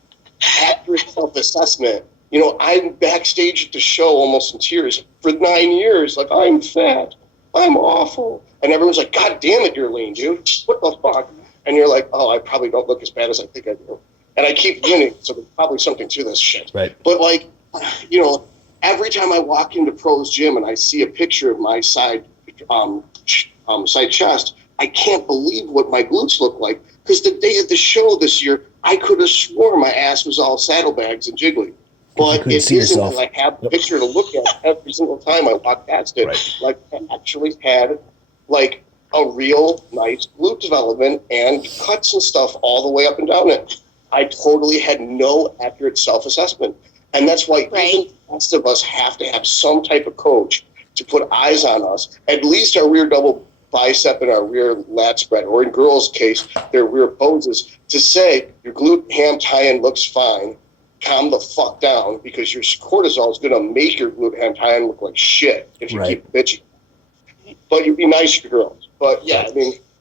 accurate self-assessment. I'm backstage at the show almost in tears for 9 years. Like, I'm fat. I'm awful. And everyone's like, God damn it, you're lean, dude. What the fuck? And you're like, oh, I probably don't look as bad as I think I do. And I keep winning, so there's probably something to this shit. Right. But, every time I walk into Pro's gym and I see a picture of my side chest, I can't believe what my glutes look like. Because the day of the show this year, I could have sworn my ass was all saddlebags and jiggly. But it isn't, because I have a picture to look at every single time I walk past it. Right. Like, I actually had, a real nice glute development and cuts and stuff all the way up and down it. I totally had no accurate self-assessment. And that's why even the rest of us have to have some type of coach to put eyes on us, at least our rear double bicep and our rear lat spread, or in girls' case, their rear poses, to say your glute ham tie-in looks fine, calm the fuck down, because your cortisol is going to make your glute ham tie-in look like shit if you keep bitching. But you'd be nice to girls. But yeah,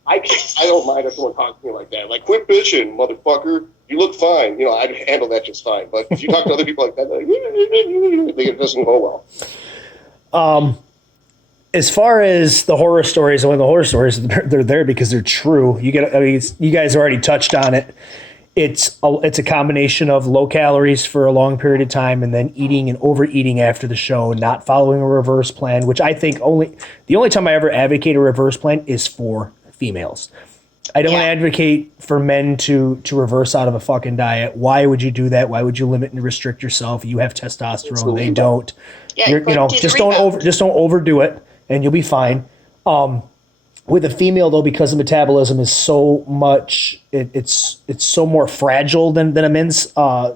I don't mind if someone talks to me like that. Like, quit bitching, motherfucker. You look fine. I'd handle that just fine. But if you talk to other people like that, it doesn't go well. As far as the horror stories, the horror stories, they're there because they're true. You guys already touched on it. It's a combination of low calories for a long period of time and then eating and overeating after the show, not following a reverse plan, which I think the only time I ever advocate a reverse plan is for females. I don't advocate for men to reverse out of a fucking diet. Why would you do that? Why would you limit and restrict yourself? You have testosterone. They don't. Just don't overdo it and you'll be fine. With a female, though, because the metabolism is so much, it's so more fragile than a men's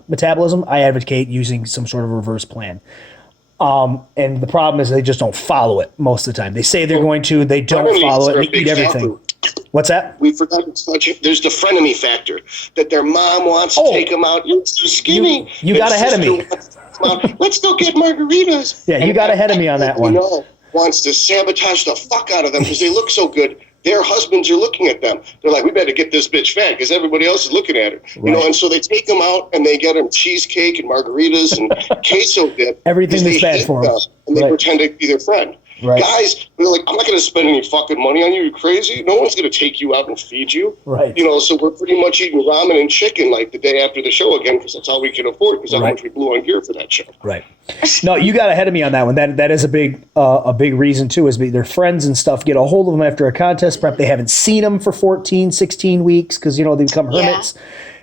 metabolism, I advocate using some sort of reverse plan. And the problem is they just don't follow it most of the time. They say they're going to, they don't follow it, they eat everything. What's that? We forgot there's the frenemy factor, that their mom wants to take them out. You're so skinny. You got ahead of me. Let's go get margaritas. Yeah, you got ahead of me on that one. Wants to sabotage the fuck out of them because they look so good. Their husbands are looking at them. They're like, we better get this bitch fat because everybody else is looking at her. Right. And so they take them out and they get them cheesecake and margaritas and queso dip. Everything that's bad for them. And they pretend to be their friend. Right. Guys, they're like, I'm not going to spend any fucking money on you. You crazy? No one's going to take you out and feed you. Right. So we're pretty much eating ramen and chicken like the day after the show again because that's all we can afford because how much we blew on gear for that show. Right. No, you got ahead of me on that one. That is a big reason too, is their friends and stuff get a hold of them after a contest prep. They haven't seen them for 14, 16 weeks because, they become hermits.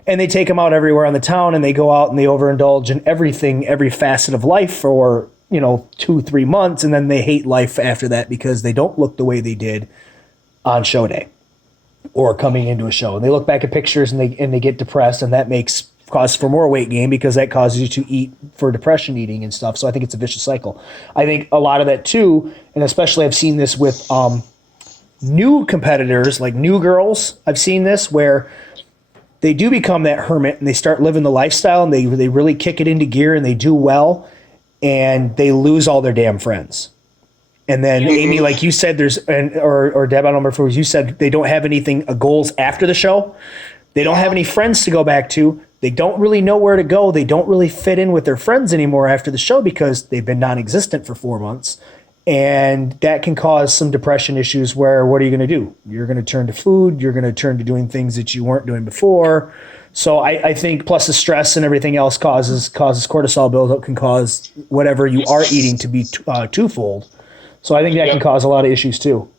and they take them out everywhere on the town, and they go out and they overindulge in everything, every facet of life for 2-3 months, and then they hate life after that because they don't look the way they did on show day or coming into a show. And they look back at pictures and they get depressed, and that makes cause for more weight gain because that causes you to eat for depression eating and stuff. So I think it's a vicious cycle. I think a lot of that too, and especially I've seen this with new competitors, like new girls. I've seen this where they do become that hermit and they start living the lifestyle, and they really kick it into gear and they do well, and they lose all their damn friends. And then Amy, like you said, or Deb, I don't remember if it was you said, they don't have anything, goals after the show. They don't have any friends to go back to. They don't really know where to go. They don't really fit in with their friends anymore after the show because they've been non-existent for 4 months. And that can cause some depression issues where, what are you going to do? You're going to turn to food. You're going to turn to doing things that you weren't doing before. So I think plus the stress and everything else causes cortisol buildup, can cause whatever you are eating to be twofold. So I think that can cause a lot of issues too.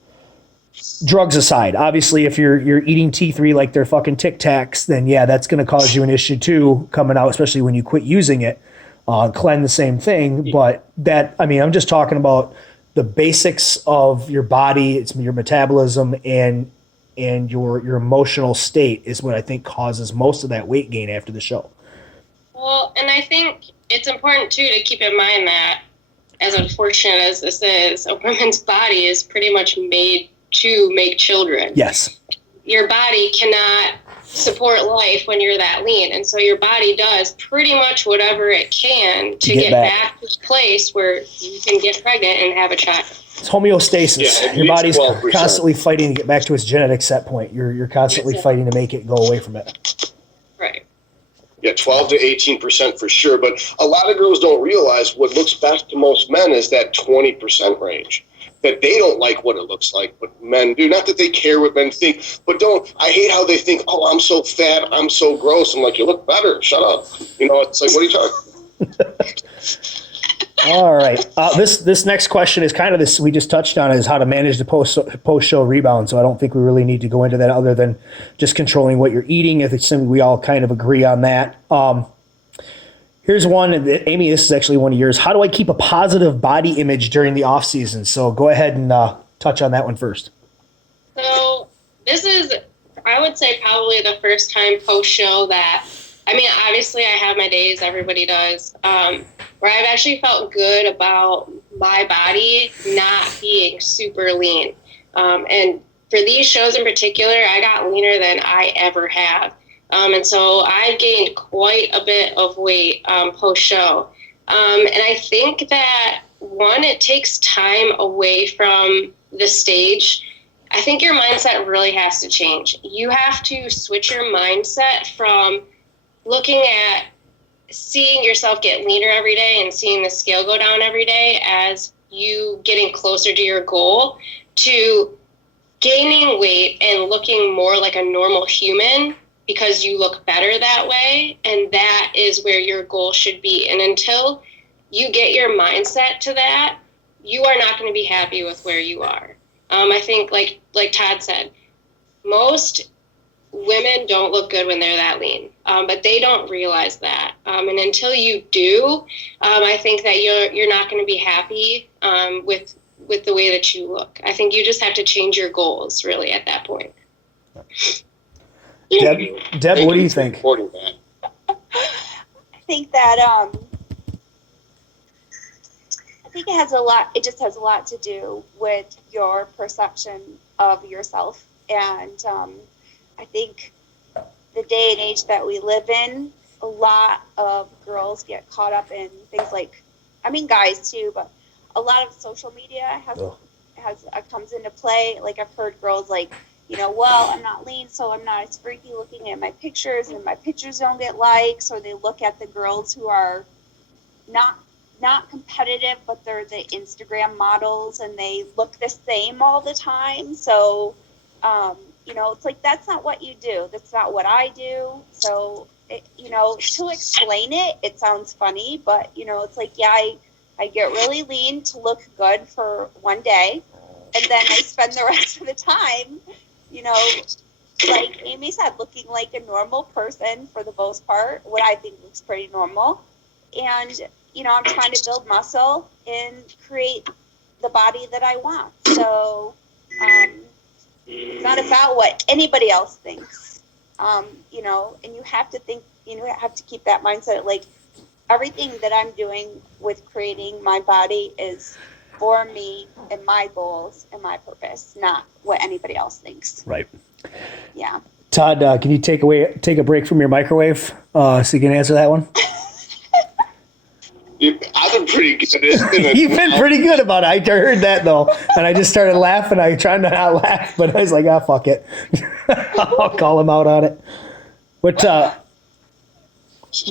Drugs aside, obviously, if you're eating T3 like they're fucking Tic Tacs, then yeah, that's going to cause you an issue too coming out, especially when you quit using it. Cleanse the same thing, but I'm just talking about the basics of your body, it's your metabolism and your emotional state is what I think causes most of that weight gain after the show. Well, and I think it's important too to keep in mind that, as unfortunate as this is, a woman's body is pretty much made to make children. Yes. Your body cannot support life when you're that lean, and so your body does pretty much whatever it can to get back to a place where you can get pregnant and have a child. It's homeostasis. Yeah, your body's 12%. constantly fighting to get back to its genetic set point. You're constantly fighting to make it go away from it. Right. Yeah, 12 to 18% for sure. But a lot of girls don't realize what looks best to most men is that 20% range. That they don't like what it looks like, but men do. Not that they care what men think, but I hate how they think, oh, I'm so fat, I'm so gross. I'm like, you look better, shut up. It's like, what are you talking? All right. This next question is kind of this we just touched on, is how to manage the post-show rebound. So I don't think we really need to go into that other than just controlling what you're eating. I think we all kind of agree on that. Here's one, Amy, this is actually one of yours. How do I keep a positive body image during the off season? So go ahead and touch on that one first. So this is, I would say, probably the first time post-show that, obviously I have my days, everybody does, where I've actually felt good about my body not being super lean. And for these shows in particular, I got leaner than I ever have. And so I've gained quite a bit of weight post-show. And I think that, one, it takes time away from the stage. I think your mindset really has to change. You have to switch your mindset from looking at seeing yourself get leaner every day and seeing the scale go down every day as you getting closer to your goal, to gaining weight and looking more like a normal human because you look better that way, and that is where your goal should be. And until you get your mindset to that, you are not going to be happy with where you are. I think, like Todd said, most women don't look good when they're that lean, but they don't realize that. And until you do, I think that you're not going to be happy with the way that you look. I think you just have to change your goals, really, at that point. Deb, what do you think? I think that it just has a lot to do with your perception of yourself. And I think the day and age that we live in, a lot of girls get caught up in things like, guys too, but a lot of social media comes into play. Like, I've heard girls like, well, I'm not lean, so I'm not as freaky looking at my pictures, and my pictures don't get likes. Or they look at the girls who are not competitive, but they're the Instagram models, and they look the same all the time. So, it's like, that's not what you do. That's not what I do. So, to explain it, it sounds funny, but, it's like, yeah, I get really lean to look good for one day, and then I spend the rest of the time, like Amy said, looking like a normal person for the most part, what I think looks pretty normal. And, I'm trying to build muscle and create the body that I want. So it's not about what anybody else thinks, and you have to think, have to keep that mindset. Like, everything that I'm doing with creating my body is for me and my goals and my purpose, not what anybody else thinks. Right. Yeah. Todd, can you take a break from your microwave so you can answer that one? I've been pretty good at it. You've been pretty good about it. I heard that, though, and I just started laughing. I tried to not laugh, but I was like, fuck it. I'll call him out on it. But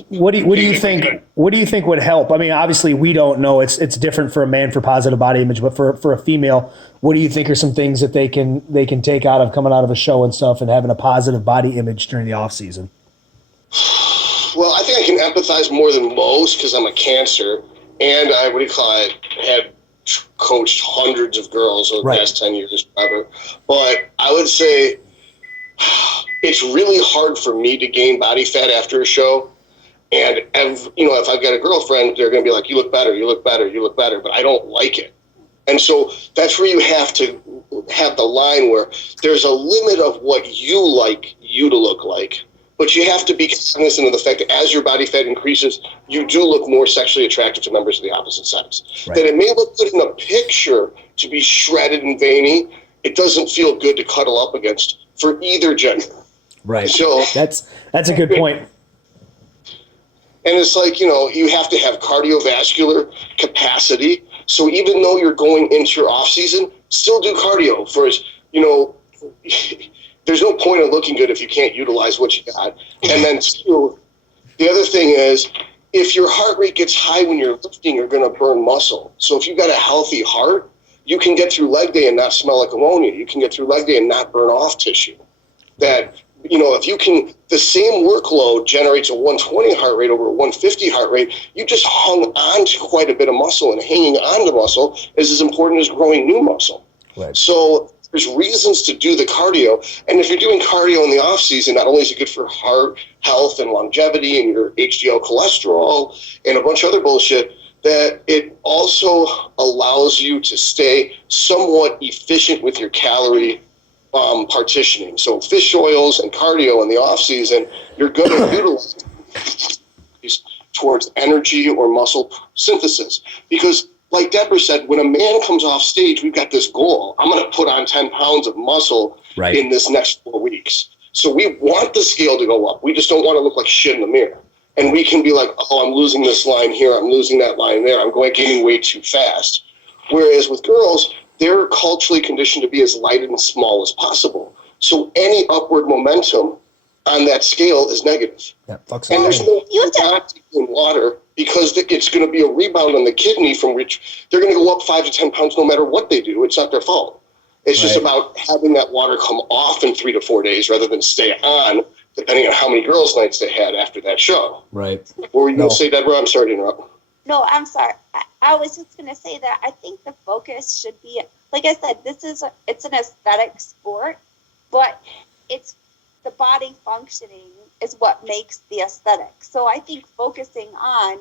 what do you think? What do you think would help? I mean, obviously, we don't know. It's different for a man for positive body image, but for a female, what do you think are some things that they can take out of coming out of a show and stuff and having a positive body image during the off season? Well, I think I can empathize more than most because I'm a cancer, and I had coached hundreds of girls over the past 10 years, forever. But I would say it's really hard for me to gain body fat after a show. And if I've got a girlfriend, they're going to be like, "You look better, you look better, you look better," but I don't like it. And so that's where you have to have the line where there's a limit of what you like you to look like. But you have to be cognizant of the fact that as your body fat increases, you do look more sexually attractive to members of the opposite sex. Right. That it may look good in a picture to be shredded and veiny, it doesn't feel good to cuddle up against for either gender. Right. So that's a good point. And it's like, you have to have cardiovascular capacity. So even though you're going into your off season, still do cardio for, there's no point in looking good if you can't utilize what you got. And then two, the other thing is, if your heart rate gets high when you're lifting, you're going to burn muscle. So if you've got a healthy heart, you can get through leg day and not smell like ammonia. You can get through leg day and not burn off tissue. That, if you can, the same workload generates a 120 heart rate over a 150 heart rate, you just hung on to quite a bit of muscle, and hanging on to muscle is as important as growing new muscle. Right. So there's reasons to do the cardio. And if you're doing cardio in the off season, not only is it good for heart health and longevity and your HDL cholesterol and a bunch of other bullshit, that it also allows you to stay somewhat efficient with your calorie partitioning. So fish oils and cardio in the off season, you're going to utilize towards energy or muscle synthesis. Because like Deborah said, when a man comes off stage, we've got this goal. I'm going to put on 10 pounds of muscle in this next 4 weeks. So we want the scale to go up. We just don't want to look like shit in the mirror. And we can be like, I'm losing this line here. I'm losing that line there. I'm gaining weight too fast. Whereas with girls, they're culturally conditioned to be as light and small as possible. So any upward momentum on that scale is negative. Yeah, and there's no not in water because it's going to be a rebound on the kidney from which they're going to go up 5 to 10 pounds no matter what they do. It's not their fault. It's just about having that water come off in 3 to 4 days rather than stay on, depending on how many girls' nights they had after that show. Right. What were you going to say, Deborah? I'm sorry to interrupt. No, I'm sorry. I was just going to say that I think the focus should be, like I said, it's an aesthetic sport, but it's the body functioning is what makes the aesthetic. So I think focusing on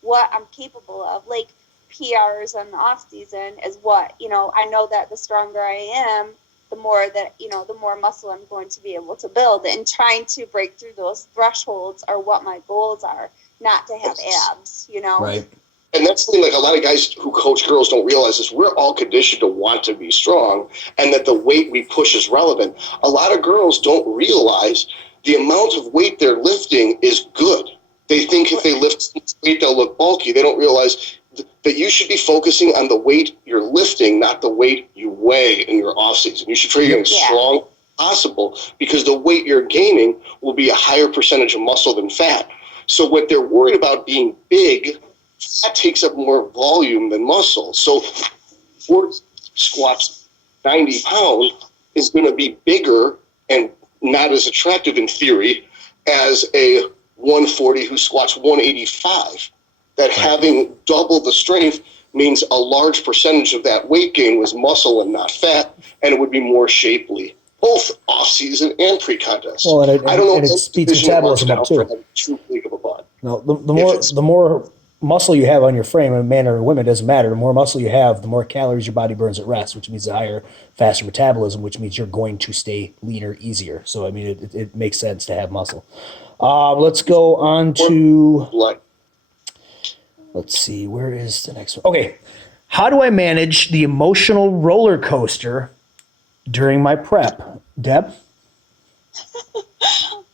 what I'm capable of, like PRs on the off season is what, I know that the stronger I am, the more that, the more muscle I'm going to be able to build, and trying to break through those thresholds are what my goals are, not to have abs, Right. And that's something like a lot of guys who coach girls don't realize is we're all conditioned to want to be strong and that the weight we push is relevant. A lot of girls don't realize the amount of weight they're lifting is good. They think if they lift weight, they'll look bulky. They don't realize that you should be focusing on the weight you're lifting, not the weight you weigh in your off season. You should try to get as strong as possible because the weight you're gaining will be a higher percentage of muscle than fat. So what they're worried about being big, that takes up more volume than muscle. So Ford squats 90 pounds is going to be bigger and not as attractive in theory as a 140 who squats 185. That having double the strength means a large percentage of that weight gain was muscle and not fat, and it would be more shapely. both off season and pre-contest. Well, and I don't know it what speeds division it works metabolism up out for too. having too big of a butt. No, it's- the more muscle you have on your frame, a man or a woman, doesn't matter. The more muscle you have, the more calories your body burns at rest, which means the higher, faster metabolism, which means you're going to stay leaner easier. So, I mean, it makes sense to have muscle. Let's go on to, let's see, where is the next one? Okay. How do I manage the emotional roller coaster during my prep? Deb?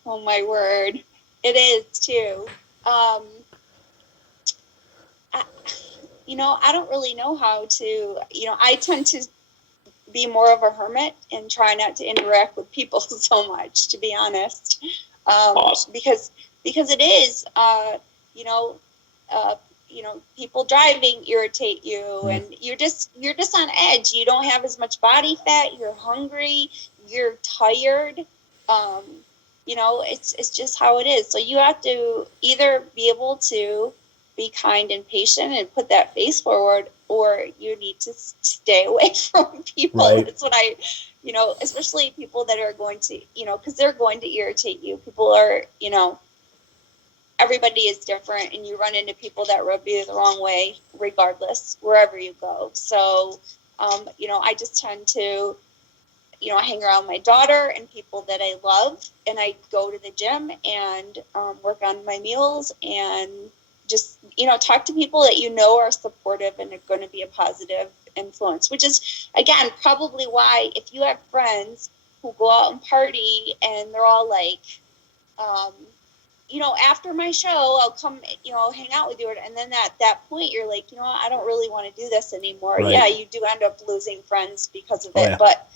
Oh my word. It is too. I don't really know how to, I tend to be more of a hermit and try not to interact with people so much, to be honest. Awesome. Because it is, people driving irritate you, and you're just on edge. You don't have as much body fat. You're hungry. You're tired. It's just how it is. So you have to either be able to be kind and patient and put that face forward, or you need to stay away from people. Right. That's what especially people that are going to, because they're going to irritate you. People are, everybody is different, and you run into people that rub you the wrong way regardless, wherever you go. So, I just tend to, I hang around my daughter and people that I love, and I go to the gym and work on my meals and just, talk to people that are supportive and are going to be a positive influence, which is, again, probably why if you have friends who go out and party and they're all like, after my show, I'll come, hang out with you. And then at that point, you're like, I don't really want to do this anymore. Right. Yeah, you do end up losing friends because of it. Yeah. But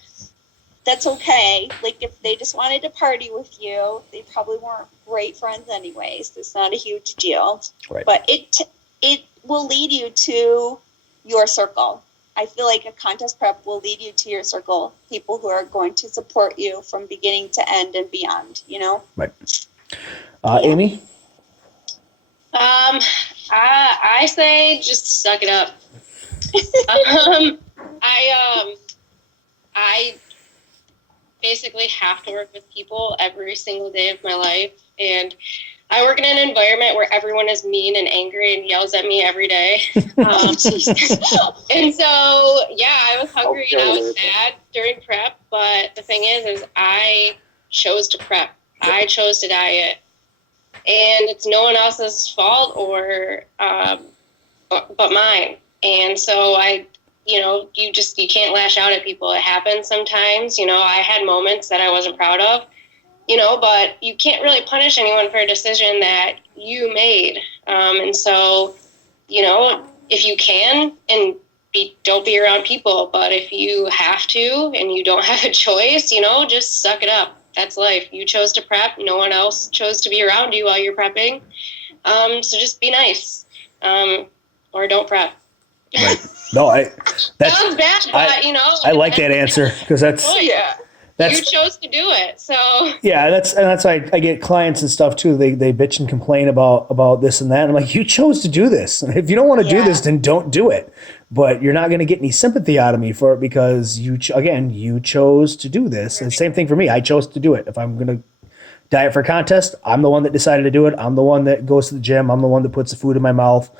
that's okay. Like, if they just wanted to party with you, they probably weren't great friends anyways. It's not a huge deal. Right. But it will lead you to your circle. I feel like a contest prep will lead you to your circle, people who are going to support you from beginning to end and beyond, Right. Amy? I say just suck it up. I basically have to work with people every single day of my life, and I work in an environment where everyone is mean and angry and yells at me every day. And so, I was hungry and I was sad during prep, but the thing is I chose to prep. I chose to diet, and it's no one else's fault or but mine. And so you can't lash out at people. It happens sometimes. I had moments that I wasn't proud of, but you can't really punish anyone for a decision that you made. And so, if you can, and don't be around people, but if you have to and you don't have a choice, just suck it up. That's life. You chose to prep. No one else chose to be around you while you're prepping. So just be nice, or don't prep. Right. No, that's sounds bad, but I like that answer, because that's you chose to do it. So that's why I get clients and stuff too. They bitch and complain about this and that. And I'm like, you chose to do this. If you don't want to do this, then don't do it. But you're not going to get any sympathy out of me for it, because you chose to do this. And same thing for me. I chose to do it. If I'm going to diet for contest, I'm the one that decided to do it. I'm the one that goes to the gym. I'm the one that puts the food in my mouth.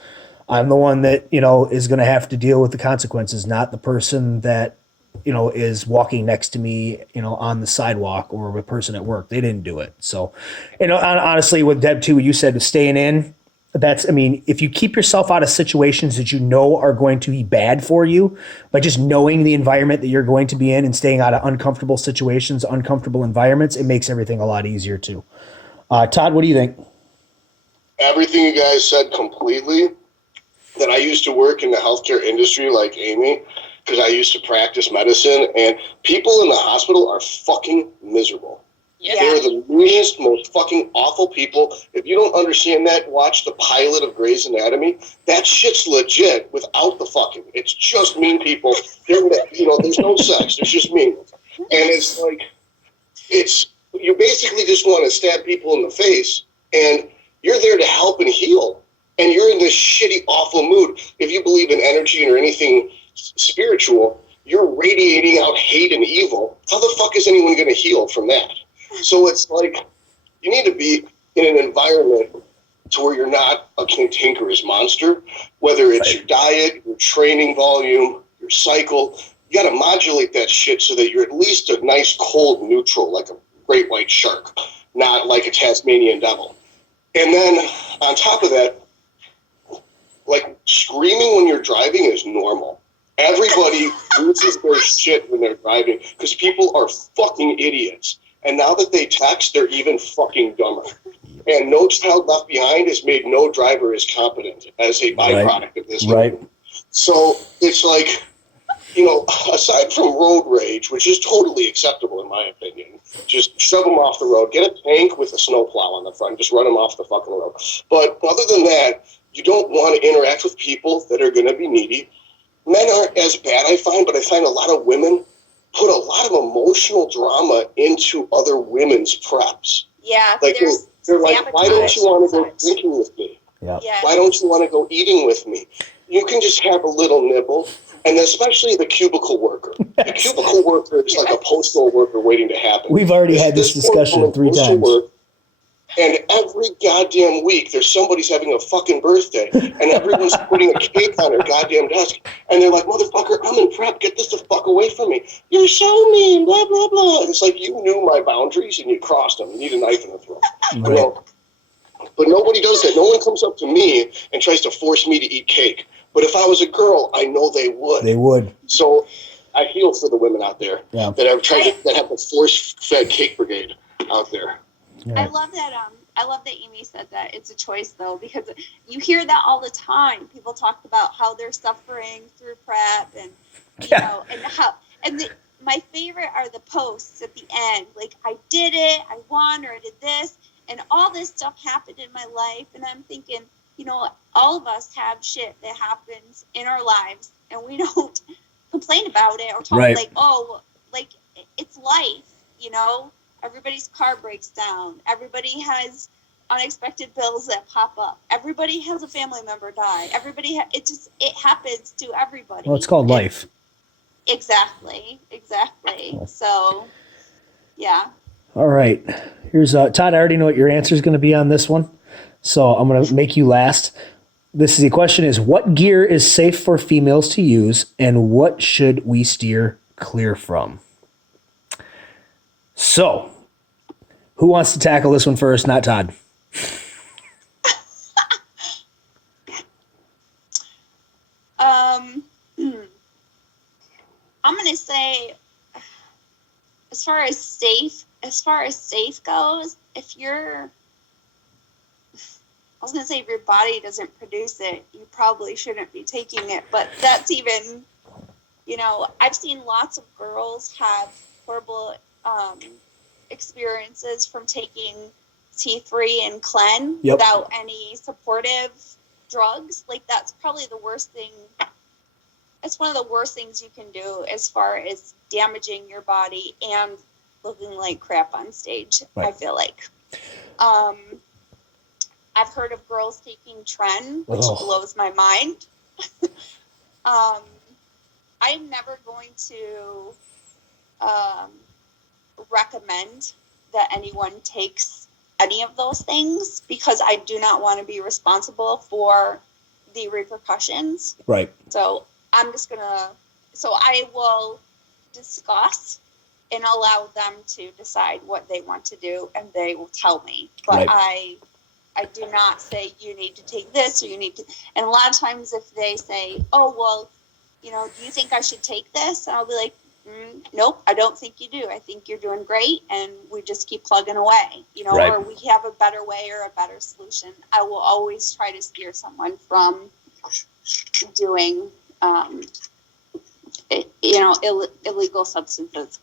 I'm the one that, is going to have to deal with the consequences, not the person that, is walking next to me, on the sidewalk, or a person at work. They didn't do it. So, honestly, with Deb too, what you said, staying in, if you keep yourself out of situations that are going to be bad for you, by just knowing the environment that you're going to be in and staying out of uncomfortable situations, uncomfortable environments, it makes everything a lot easier too. Todd, what do you think? Everything you guys said completely. That I used to work in the healthcare industry like Amy, because I used to practice medicine, and people in the hospital are fucking miserable. Yeah. They're the meanest, most fucking awful people. If you don't understand that, watch the pilot of Grey's Anatomy. That shit's legit without the fucking. It's just mean people. There's no sex. There's just mean. And it's like, you basically just want to stab people in the face, and you're there to help and heal. And you're in this shitty, awful mood. If you believe in energy or anything spiritual, you're radiating out hate and evil. How the fuck is anyone going to heal from that? So it's like, you need to be in an environment to where you're not a cantankerous monster, whether it's your diet, your training volume, your cycle. You got to modulate that shit so that you're at least a nice cold neutral, like a great white shark, not like a Tasmanian devil. And then on top of that, like, screaming when you're driving is normal. Everybody loses their shit when they're driving because people are fucking idiots. And now that they text, they're even fucking dumber. And No Child Left Behind has made no driver as competent as a byproduct of this movie. So it's like, you know, aside from road rage, which is totally acceptable in my opinion, just shove them off the road. Get a tank with a snowplow on the front. Just run them off the fucking road. But other than that, you don't want to interact with people that are going to be needy. Men aren't as bad, I find, but I find a lot of women put a lot of emotional drama into other women's preps. Yeah, like they're like, why don't you want to go drinking with me? Yeah. Why don't you want to go eating with me? You can just have a little nibble. And especially the cubicle worker. The cubicle worker is like a postal worker waiting to happen. We've already had this discussion 3 times. And every goddamn week, there's somebody's having a fucking birthday, and everyone's putting a cake on their goddamn desk. And they're like, motherfucker, I'm in prep. Get this the fuck away from me. You're so mean, blah, blah, blah. It's like, you knew my boundaries, and you crossed them. You need a knife in the throat. Right. You know? But nobody does that. No one comes up to me and tries to force me to eat cake. But if I was a girl, I know they would. They would. So I feel for the women out there that have the force-fed cake brigade out there. Yeah. I love that Amy said that. It's a choice though, because you hear that all the time. People talk about how they're suffering through prep, and you know, and how my favorite are the posts at the end, like, I did it, I won, or I did this, and all this stuff happened in my life, and I'm thinking, you know, all of us have shit that happens in our lives, and we don't complain about it or talk like, oh, like, it's life, you know. Everybody's car breaks down. Everybody has unexpected bills that pop up. Everybody has a family member die. It happens to everybody. Well, it's called life. Exactly. So, yeah. All right. Here's Todd. I already know what your answer is going to be on this one, so I'm going to make you last. The question is, what gear is safe for females to use, and what should we steer clear from? So, who wants to tackle this one first? Not Todd. I'm going to say, as far as safe goes, if your body doesn't produce it, you probably shouldn't be taking it. But that's even, you know, I've seen lots of girls have horrible experiences from taking T3 and Clen without any supportive drugs. Like, that's probably the worst thing. It's one of the worst things you can do as far as damaging your body and looking like crap on stage. Right. I feel like. I've heard of girls taking Tren, which blows my mind. I'm never going to recommend that anyone takes any of those things, because I do not want to be responsible for the repercussions. Right. So I will discuss and allow them to decide what they want to do, and they will tell me. But I do not say you need to take this or you need to. And a lot of times if they say, oh, well, you know, do you think I should take this? And I'll be like, nope, I don't think you do. I think you're doing great, and we just keep plugging away, you know, or we have a better way or a better solution. I will always try to steer someone from doing, illegal substances,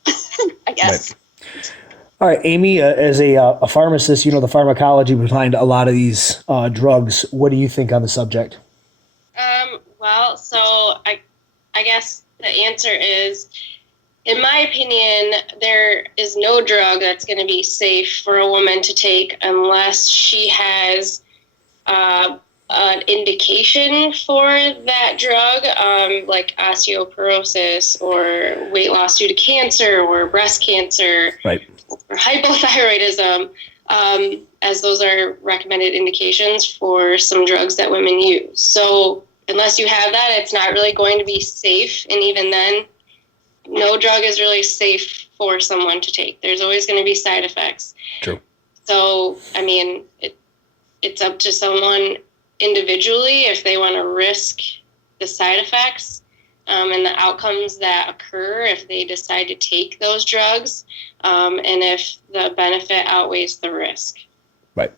I guess. Right. All right, Amy, as a pharmacist, you know the pharmacology behind a lot of these drugs. What do you think on the subject? Well, so I guess the answer is, in my opinion, there is no drug that's going to be safe for a woman to take unless she has an indication for that drug, like osteoporosis or weight loss due to cancer or breast cancer, Right. or hypothyroidism, as those are recommended indications for some drugs that women use. So unless you have that, it's not really going to be safe. And even then, no drug is really safe for someone to take. There's always going to be side effects. True. So, I mean, it's up to someone individually if they want to risk the side effects and the outcomes that occur if they decide to take those drugs, and if the benefit outweighs the risk. Right.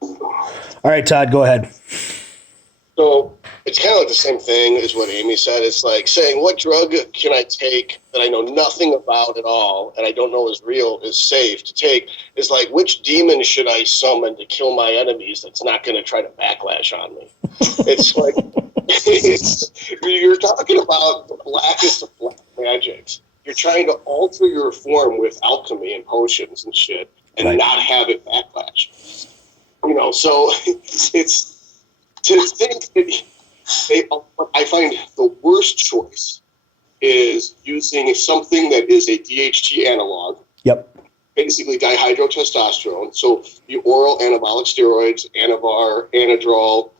All right, Todd, go ahead. So it's kind of like the same thing as what Amy said. It's like saying, what drug can I take that I know nothing about at all and I don't know is real, is safe to take? Is like, which demon should I summon to kill my enemies that's not going to try to backlash on me? It's like, you're talking about the blackest of black magics. You're trying to alter your form with alchemy and potions and shit and Right. not have it backlash. So it's to think that I find the worst choice is using something that is a DHT analog, Yep. basically dihydrotestosterone. So the oral anabolic steroids, Anavar, Anadrol.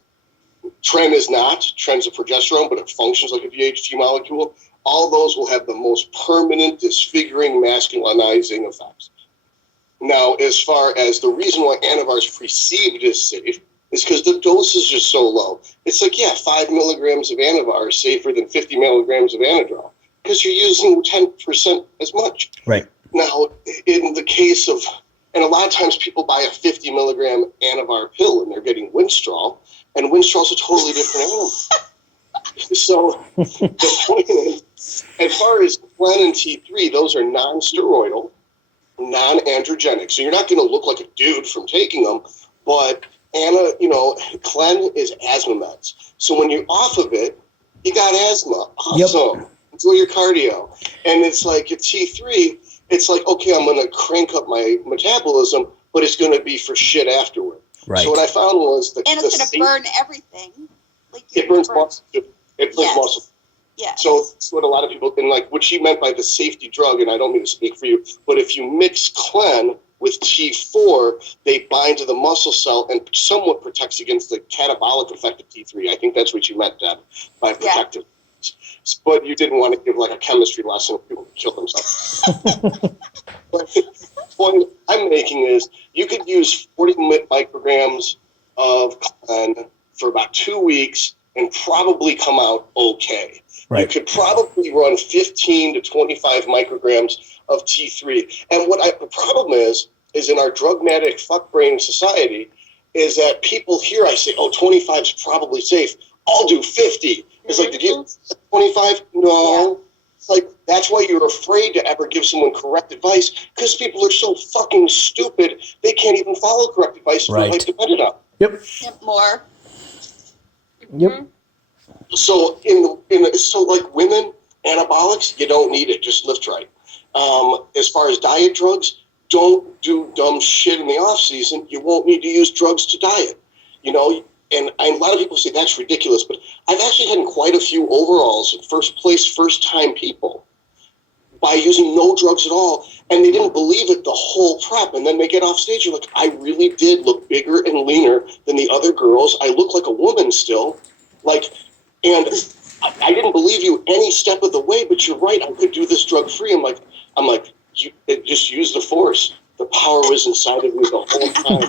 Tren is not. Tren's a progesterone, but it functions like a DHT molecule. All those will have the most permanent, disfiguring, masculinizing effects. Now, as far as the reason why Anavar is perceived as safe is because the dosage is so low. It's like, 5 milligrams of Anavar is safer than 50 milligrams of Anadrol because you're using 10% as much. Right. Now, in the case of, and a lot of times people buy a 50 milligram Anavar pill and they're getting Winstrol, and Winstrol's a totally different animal. So the point is, as far as Clen and T3, those are non-steroidal, non-androgenic. So you're not going to look like a dude from taking them, but Clen is asthma meds. So when you're off of it, you got asthma. Awesome. Yep. Enjoy your cardio. And it's like a T3, it's like, okay, I'm going to crank up my metabolism, but it's going to be for shit afterward. Right. So what I found was that And it's going to burn everything. Like it burns muscle. It burns muscle. Yeah. So that's what a lot of people, and like what she meant by the safety drug, and I don't mean to speak for you, but if you mix Clen with T4, they bind to the muscle cell and somewhat protects against the catabolic effect of T3. I think that's what you meant, Deb, by protective. Yeah. But you didn't want to give like a chemistry lesson if people could kill themselves. But the point I'm making is you could use 40 micrograms of Clen for about 2 weeks and probably come out okay. Right. You could probably run 15 to 25 micrograms of T3. And the problem is in our drugmatic fuck-brain society, is that people hear I say, 25 is probably safe. I'll do 50. It's like, did you 25? No. Yeah. It's like, that's why you're afraid to ever give someone correct advice, because people are so fucking stupid, they can't even follow correct advice. Right. Life depended on. Yep. More. Yep. So so like women, anabolics, you don't need it. Just lift right. As far as diet drugs, don't do dumb shit in the off season. You won't need to use drugs to diet. And a lot of people say that's ridiculous, but I've actually had quite a few overalls, first place, first time people by using no drugs at all. And they didn't believe it the whole prep. And then they get off stage. You're like, I really did look bigger and leaner than the other girls. I look like a woman still. And I didn't believe you any step of the way, but you're right. I could do this drug free. I'm like, just use the force. The power was inside of you the whole time.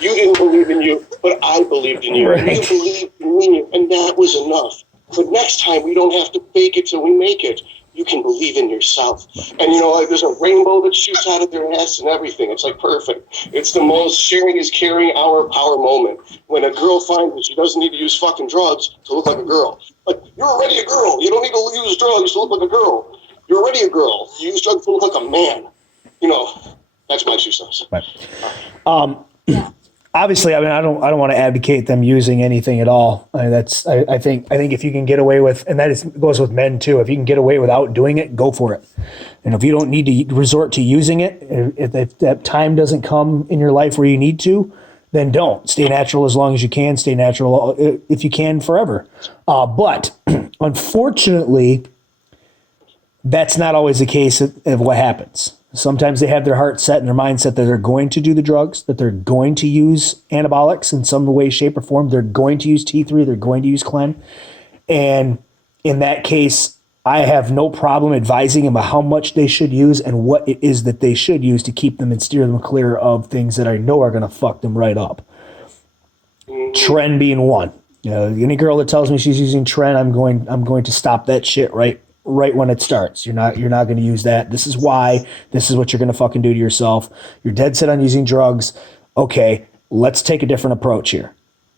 You didn't believe in you, but I believed in you. Right. And you believed in me, and that was enough. But next time, we don't have to fake it till we make it. You can believe in yourself. And, there's a rainbow that shoots out of their ass and everything. It's like perfect. It's the most sharing is caring our power moment. When a girl finds that she doesn't need to use fucking drugs to look like a girl. Like, you're already a girl. You don't need to use drugs to look like a girl. You're already a girl. You use drugs to look like a man. That's my 2 cents. Right. Yeah. Obviously, I don't want to advocate them using anything at all. I think if you can get away with, and goes with men too, if you can get away without doing it, go for it. And if you don't need to resort to using it, if that time doesn't come in your life where you need to, then don't. Stay natural as long as you can. Stay natural if you can forever. But unfortunately, that's not always the case of what happens. Sometimes they have their heart set and their mindset that they're going to do the drugs, that they're going to use anabolics in some way, shape, or form. They're going to use T3. They're going to use Clen. And in that case, I have no problem advising them about how much they should use and what it is that they should use to keep them and steer them clear of things that I know are going to fuck them right up. Tren being one. Any girl that tells me she's using Tren, I'm going to stop that shit right when it starts. You're not going to use that. This is why. This is what you're going to fucking do to yourself. You're dead set on using drugs. Okay, let's take a different approach here.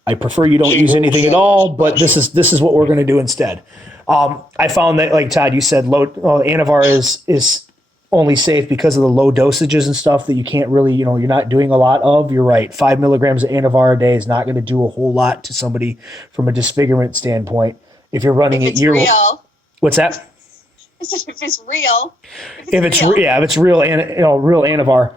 I prefer you don't use anything at all, but this is what we're going to do instead. I found that, like Todd, you said, Anavar is only safe because of the low dosages and stuff that you can't really, you're not doing a lot of. You're right. 5 milligrams of Anavar a day is not going to do a whole lot to somebody from a disfigurement standpoint. If you're running it yearly. What's that? If it's real. If it's real Anavar.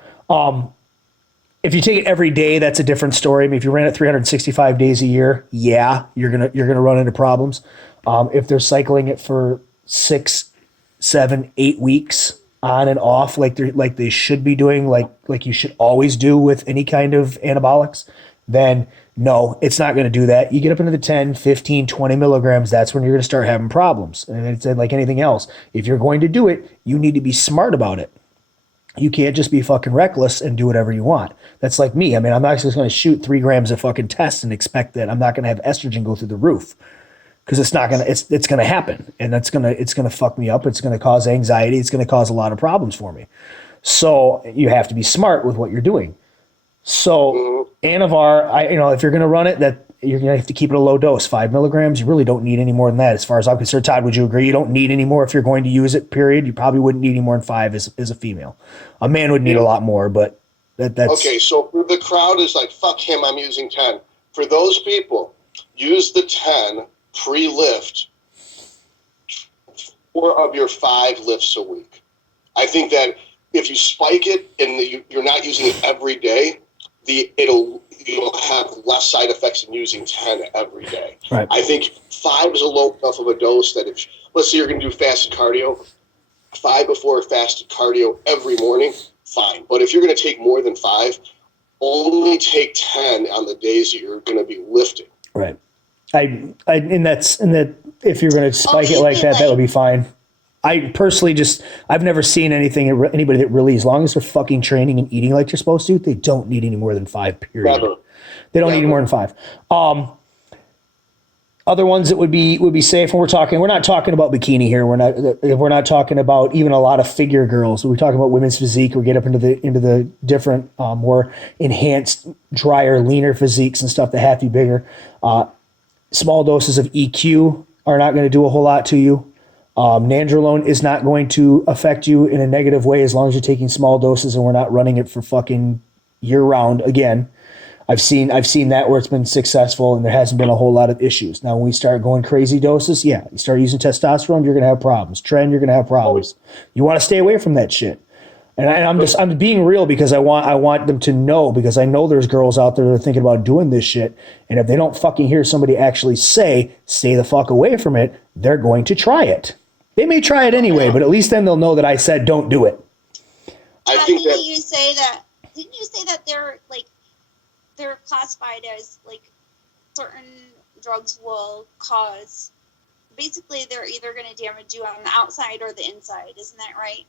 If you take it every day, that's a different story. I mean, if you ran it 365 days a year, yeah, you're gonna run into problems. If they're cycling it for 6, 7, 8 weeks on and off, like they should be doing, like you should always do with any kind of anabolics, then no, it's not going to do that. You get up into the 10, 15, 20 milligrams, that's when you're going to start having problems. And it's like anything else. If you're going to do it, you need to be smart about it. You can't just be fucking reckless and do whatever you want. That's like me. I mean, I'm not just going to shoot 3 grams of fucking test and expect that I'm not going to have estrogen go through the roof, because it's not going to. It's going to happen, and it's going to fuck me up. It's going to cause anxiety. It's going to cause a lot of problems for me. So you have to be smart with what you're doing. So Anavar, if you're going to run it, that you're going to have to keep it a low dose, 5 milligrams. You really don't need any more than that, as far as I'm concerned. Todd, would you agree? You don't need any more if you're going to use it, period. You probably wouldn't need any more than 5 as a female. A man would need a lot more, but that's... Okay, so the crowd is like, fuck him, I'm using 10. For those people, use the 10 pre-lift 4 of your 5 lifts a week. I think that if you spike it and you're not using it every day, you'll have less side effects than using 10 every day. Right. I think 5 is a low enough of a dose that if, let's say you're going to do fasted cardio, 5 before fasted cardio every morning, fine. But if you're going to take more than 5, only take 10 on the days that you're going to be lifting. Right. If you're going to spike it like that would be fine. I personally I've never seen anybody that really, as long as they're fucking training and eating like you're supposed to, they don't need any more than 5, period. Never. They don't need any more than 5. Other ones that would be safe, and we're not talking about bikini here. We're not talking about even a lot of figure girls. We're talking about women's physique. We get up into the different, more enhanced, drier, leaner physiques and stuff that have to be bigger. Small doses of EQ are not going to do a whole lot to you. Nandrolone is not going to affect you in a negative way as long as you're taking small doses and we're not running it for fucking year round. Again, I've seen that where it's been successful and there hasn't been a whole lot of issues. Now, when we start going crazy doses, you start using testosterone, you're going to have problems. Tren, you're going to have problems. You want to stay away from that shit. And I'm being real because I want them to know, because I know there's girls out there that are thinking about doing this shit. And if they don't fucking hear somebody actually say, stay the fuck away from it, they're going to try it. They may try it anyway, but at least then they'll know that I said don't do it. Didn't you say that they're classified as like certain drugs will cause, basically they're either going to damage you on the outside or the inside, isn't that right?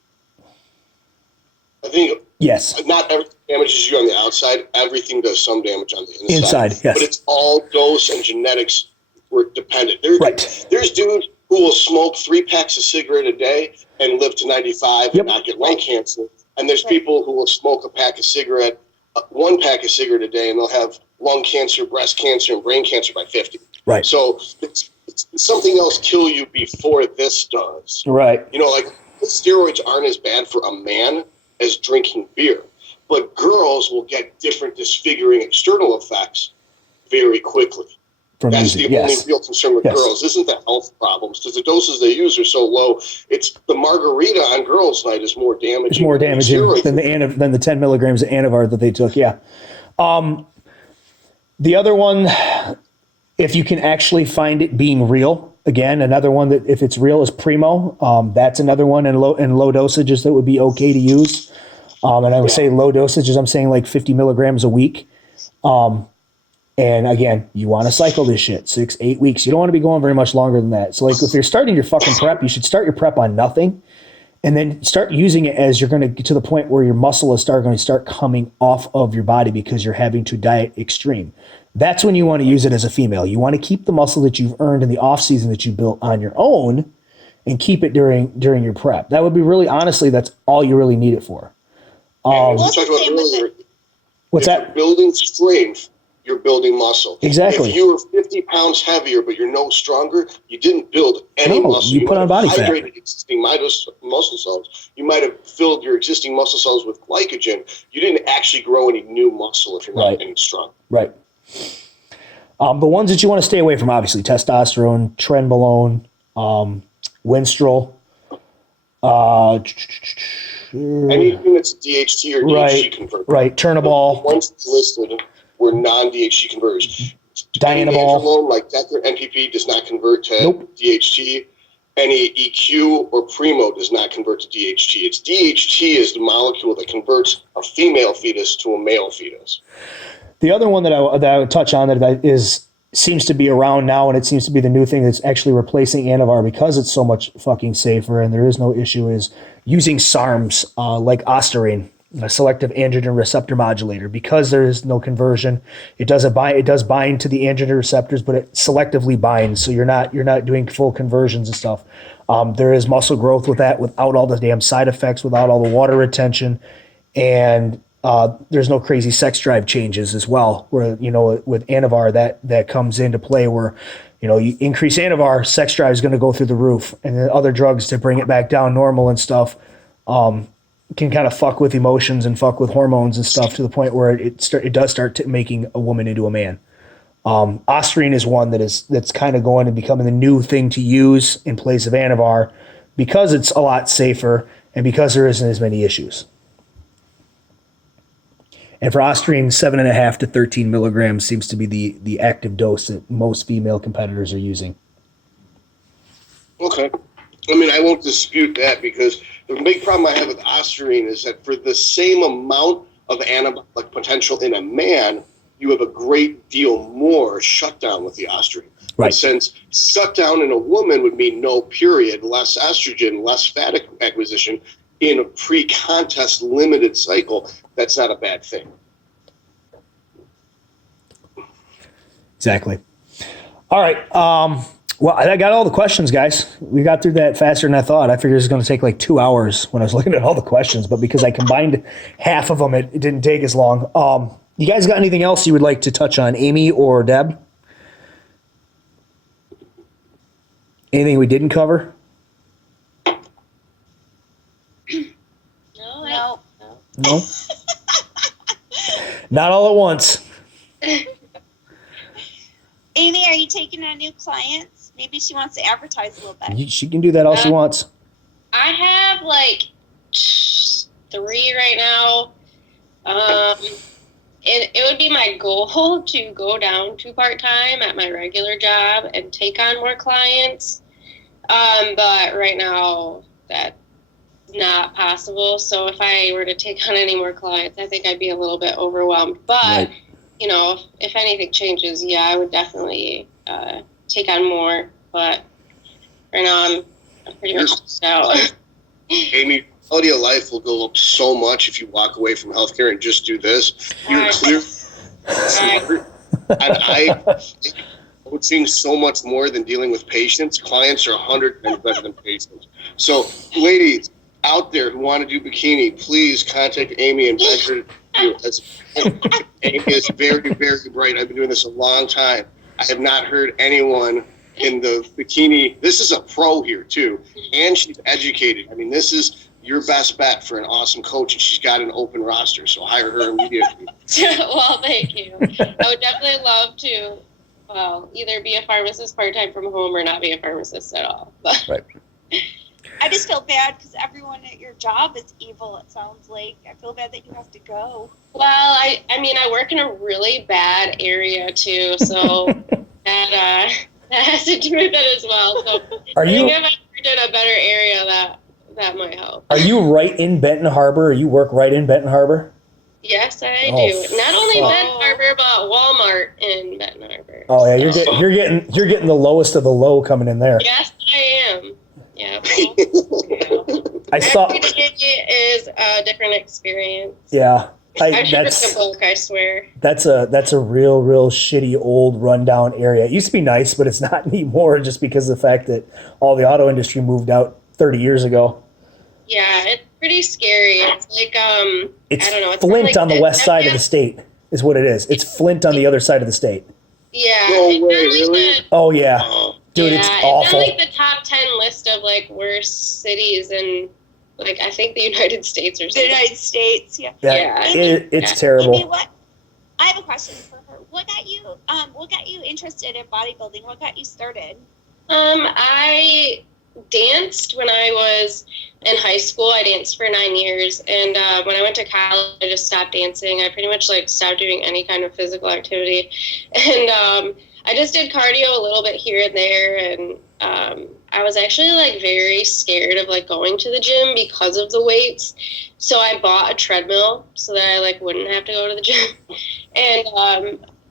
I think yes. Not everything damages you on the outside. Everything does some damage on the inside. Yes. But it's all dose and genetics were dependent. Right. There's dudes who will smoke 3 packs of cigarette a day and live to 95 and not get lung cancer. And there's people who will smoke one pack of cigarette a day, and they'll have lung cancer, breast cancer, and brain cancer by 50. Right. So it's something else kill you before this does. Right. Like steroids aren't as bad for a man as drinking beer, but girls will get different disfiguring external effects very quickly. That's the only real concern with girls. Isn't the health problems, because the doses they use are so low. It's the margarita on girls' night is more damaging. It's more damaging than the 10 milligrams of Anavar that they took. Yeah. The other one, if you can actually find it being real, again, another one that if it's real is Primo. That's another one in low dosages that would be okay to use. And I would say low dosages, I'm saying like 50 milligrams a week. And again, you want to cycle this shit 6-8 weeks. You don't want to be going very much longer than that. So like if you're starting your fucking prep, you should start your prep on nothing. And then start using it as you're going to get to the point where your muscle is going to start coming off of your body because you're having to diet extreme. That's when you want to use it as a female. You want to keep the muscle that you've earned in the off season that you built on your own and keep it during your prep. That would be really, honestly, that's all you really need it for. We talked about earlier. What's if that? You're building strength, you're building muscle. Exactly. If you were 50 pounds heavier, but you're no stronger, you didn't build any muscle. You put on body fat. Hydrated existing muscle cells. You might have filled your existing muscle cells with glycogen. You didn't actually grow any new muscle if you're not any strong. Right. The ones that you want to stay away from, obviously, testosterone, trenbolone, Winstrol. Anything that's DHT or DHT converter. Right. Turnabol. The ones listed were non-DHT converters. Dianabol. Androlone, like Decker NPP, does not convert to DHT. Any EQ or Primo does not convert to DHT. It's DHT is the molecule that converts a female fetus to a male fetus. The other one that I would touch on that seems to be around now, and it seems to be the new thing that's actually replacing Anavar because it's so much fucking safer and there is no issue, is using SARMs like Ostarine, a selective androgen receptor modulator. Because there is no conversion, it does bind to the androgen receptors, but it selectively binds, so you're not doing full conversions and stuff. There is muscle growth with that without all the damn side effects, without all the water retention, and there's no crazy sex drive changes as well, where, with Anavar that comes into play where, you increase Anavar, sex drive is going to go through the roof, and then other drugs to bring it back down normal and stuff can kind of fuck with emotions and fuck with hormones and stuff to the point where it does start making a woman into a man. Ostarine is one that's kind of going and becoming the new thing to use in place of Anavar because it's a lot safer and because there isn't as many issues. And for Ostarine, 7.5 to 13 milligrams seems to be the active dose that most female competitors are using. Okay. I mean, I won't dispute that because the big problem I have with Ostarine is that for the same amount of anabolic potential in a man, you have a great deal more shutdown with the Ostarine. Right. But since shutdown in a woman would mean no period, less estrogen, less fat acquisition in a pre-contest limited cycle, that's not a bad thing. Exactly. All right. Well, I got all the questions, guys. We got through that faster than I thought. I figured it was going to take like 2 hours when I was looking at all the questions, but because I combined half of them, it didn't take as long. You guys got anything else you would like to touch on, Amy or Deb? Anything we didn't cover? No. No? Not all at once. Amy, are you taking on new clients? Maybe she wants to advertise a little bit. She can do that all she wants. I have like 3 right now. It would be my goal to go down to part-time at my regular job and take on more clients. But right now that's not possible. So if I were to take on any more clients, I think I'd be a little bit overwhelmed. But, Right. If anything changes, I would definitely take on more. But right now I'm pretty much stressed out. Amy, quality of life will go up so much if you walk away from healthcare and just do this. You're clear. I coaching so much more than dealing with patients. Clients are 100 times better than patients. So, ladies out there who want to do bikini, please contact Amy and beg her to do it. Amy is very, very bright. I've been doing this a long time. I have not heard anyone in the bikini. This is a pro here too, and she's educated. I mean, this is your best bet for an awesome coach, and she's got an open roster. So hire her immediately. Well, thank you. I would definitely love to. Either be a pharmacist part-time from home or not be a pharmacist at all. But. Right. I just feel bad because everyone at your job is evil, it sounds like. I feel bad that you have to go. Well, I mean, I work in a really bad area too, so that has to do with it as well. So Are I think you if I worked in a better area, that might help. are you right in Benton Harbor? Or you work right in Benton Harbor? Yes, I Oh, do. Not only fuck. Benton Harbor, but Walmart in Benton Harbor. Oh yeah, So- you're getting the lowest of the low coming in there. Yes, I am. Yeah. I saw. Every day is a different experience. Yeah, I should read the book, I swear. that's a real shitty old rundown area. It used to be nice, but it's not anymore just because of the fact that all the auto industry moved out 30 years ago. Yeah, it's pretty scary. It's like It's I don't know. It's Flint like on the west side of the state is what it is. It's Flint on the other side of the state. Yeah. No it's way, kinda like really? Oh yeah, dude, yeah, it's it's awful. on like the top 10 list of like worst cities in like I think the United States or The something. United States, yeah. Yeah. It's Yeah. terrible. Amy, I have a question for her. What got you interested in bodybuilding? What got you started? I danced when I was in high school. I danced for 9 years, and when I went to college, I just stopped dancing. I pretty much like stopped doing any kind of physical activity, and I just did cardio a little bit here and there, and I was actually like very scared of like going to the gym because of the weights. So I bought a treadmill so that I like wouldn't have to go to the gym, and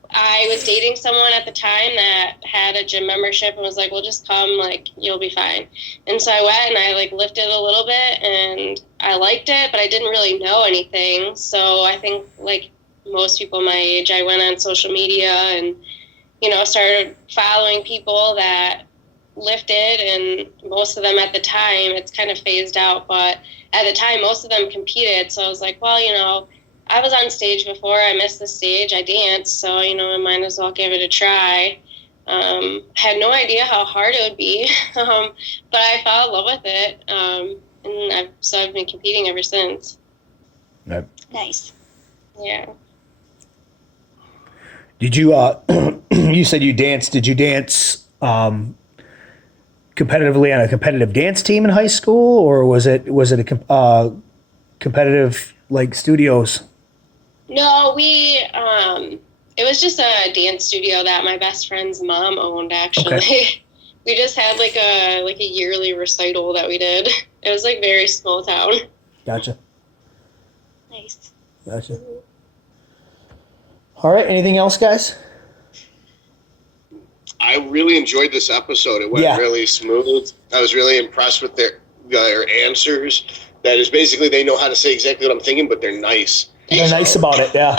I was dating someone at the time that had a gym membership and was like, well, just come, like, you'll be fine. And so I went and I, like, lifted a little bit and I liked it, but I didn't really know anything. So I think, like, most people my age, I went on social media and, you know, started following people that lifted, and most of them at the time, it's kind of phased out, but at the time, most of them competed. So I was like, well, you know, I was on stage before. I missed the stage. I danced, so you know I might as well give it a try. Had no idea how hard it would be, but I fell in love with it, and I've been competing ever since. Yep. Nice. Yeah. Did you? You said you danced. Did you dance competitively on a competitive dance team in high school, or was it a competitive like studios? No, it was just a dance studio that my best friend's mom owned, actually. Okay. We just had like a yearly recital that we did. It was like very small town. Gotcha. Nice. Gotcha. All right. Anything else, guys? I really enjoyed this episode. It went really smooth. I was really impressed with their answers. That is basically they know how to say exactly what I'm thinking, but they're nice. They're nice about it, yeah.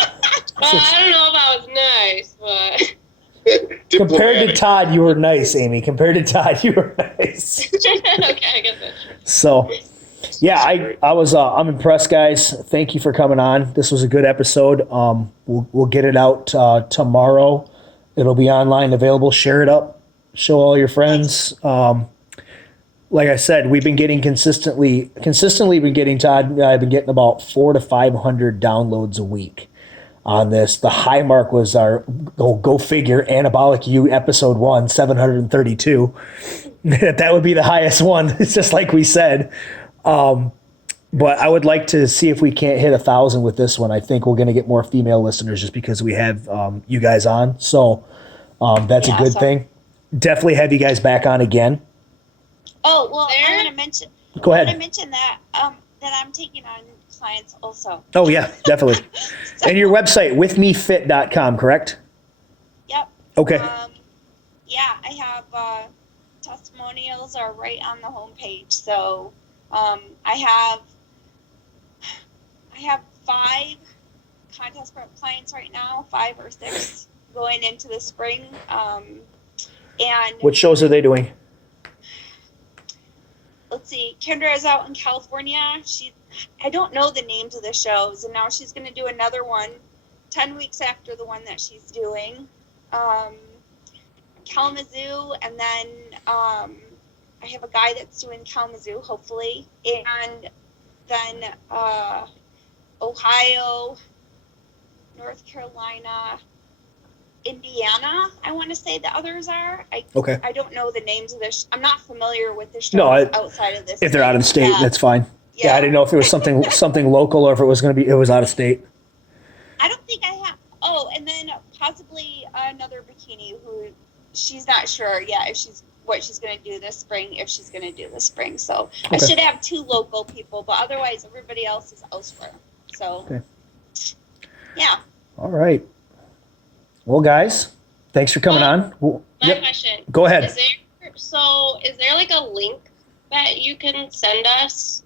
Well, I don't know if I was nice, but Compared to Todd, you were nice, Amy. Compared to Todd, you were nice. okay, I guess that's true. So, yeah, I'm impressed, guys. Thank you for coming on. This was a good episode. We'll get it out tomorrow. It'll be online, available. Share it up. Show all your friends. Like I said, we've been getting consistently been getting, Todd, I've been getting about 400 to 500 downloads a week on this. The high mark was our, go figure, Anabolic U episode 1, 732. That would be the highest one. It's just like we said. But I would like to see if we can't hit 1,000 with this one. I think we're going to get more female listeners just because we have you guys on. So that's a good thing. Definitely have you guys back on again. Oh, well, I want to mention. Go ahead. I want to mention that that I'm taking on clients also. Oh, yeah, definitely. And your website, withmefit.com, correct? Yep. Okay. Yeah, I have testimonials are right on the homepage. So I have 5 contest prep clients right now, 5 or 6 going into the spring. And What shows are they doing? let's see, Kendra is out in California. I don't know the names of the shows, and now she's going to do another one 10 weeks after the one that she's doing. Kalamazoo, and then I have a guy that's doing Kalamazoo, hopefully, and then Ohio, North Carolina, Indiana, I want to say the others are. Okay. I don't know the names of this. I'm not familiar with the shows No, outside of this. If they're out of the state, Yeah. that's fine. Yeah, I didn't know if it was something local or if it was out of state. I don't think I have. Oh, and then possibly another bikini who she's not sure yet if what she's going to do this spring, if she's going to do this spring. So I should have 2 local people, but otherwise everybody else is elsewhere. So, yeah. All right. Well, guys, thanks for coming on. My question. Go ahead. Is there like a link that you can send us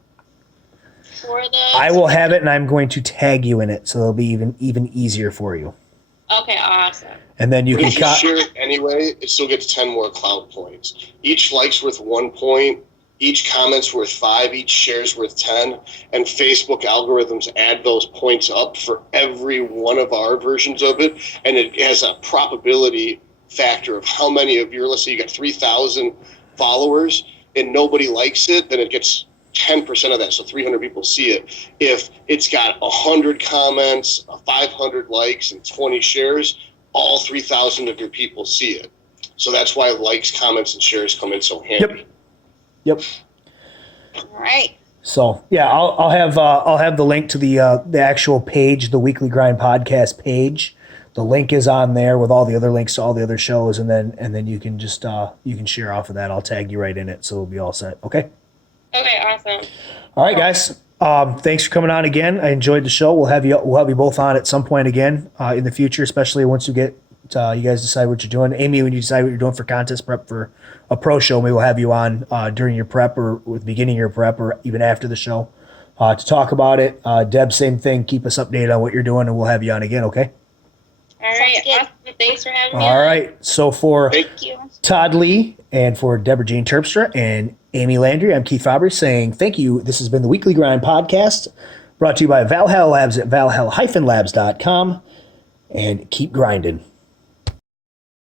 for the? I will have it, and I'm going to tag you in it, so it'll be even easier for you. Okay, awesome. And then you If you can share it anyway, it still gets 10 more cloud points. Each like's worth 1 point. Each comment's worth 5. Each share's worth 10. And Facebook algorithms add those points up for every one of our versions of it. And it has a probability factor of how many of your, let's say you got 3,000 followers and nobody likes it, then it gets 10% of that. So 300 people see it. If it's got 100 comments, 500 likes, and 20 shares, all 3,000 of your people see it. So that's why likes, comments, and shares come in so handy. Yep. All right. So yeah, I'll have the link to the actual page, the Weekly Grind podcast page. The link is on there with all the other links to all the other shows, and then you can just you can share off of that. I'll tag you right in it, so it'll be all set. Okay. Okay, awesome. All right, guys. Thanks for coming on again. I enjoyed the show. We'll have you both on at some point again in the future, especially once you get you guys decide what you're doing. Amy, when you decide what you're doing for contest prep for a pro show, maybe we'll have you on during your prep or with the beginning of your prep or even after the show to talk about it. Deb, same thing. Keep us updated on what you're doing, and we'll have you on again. Okay. All right. Awesome. Thanks for having me. All right. So for Thank you. Todd Lee and for Deborah Jean Terpstra and Amy Landry, I'm Keith Fabbri saying thank you. This has been the Weekly Grind podcast brought to you by Valhalla Labs at valhalla-labs.com, and keep grinding.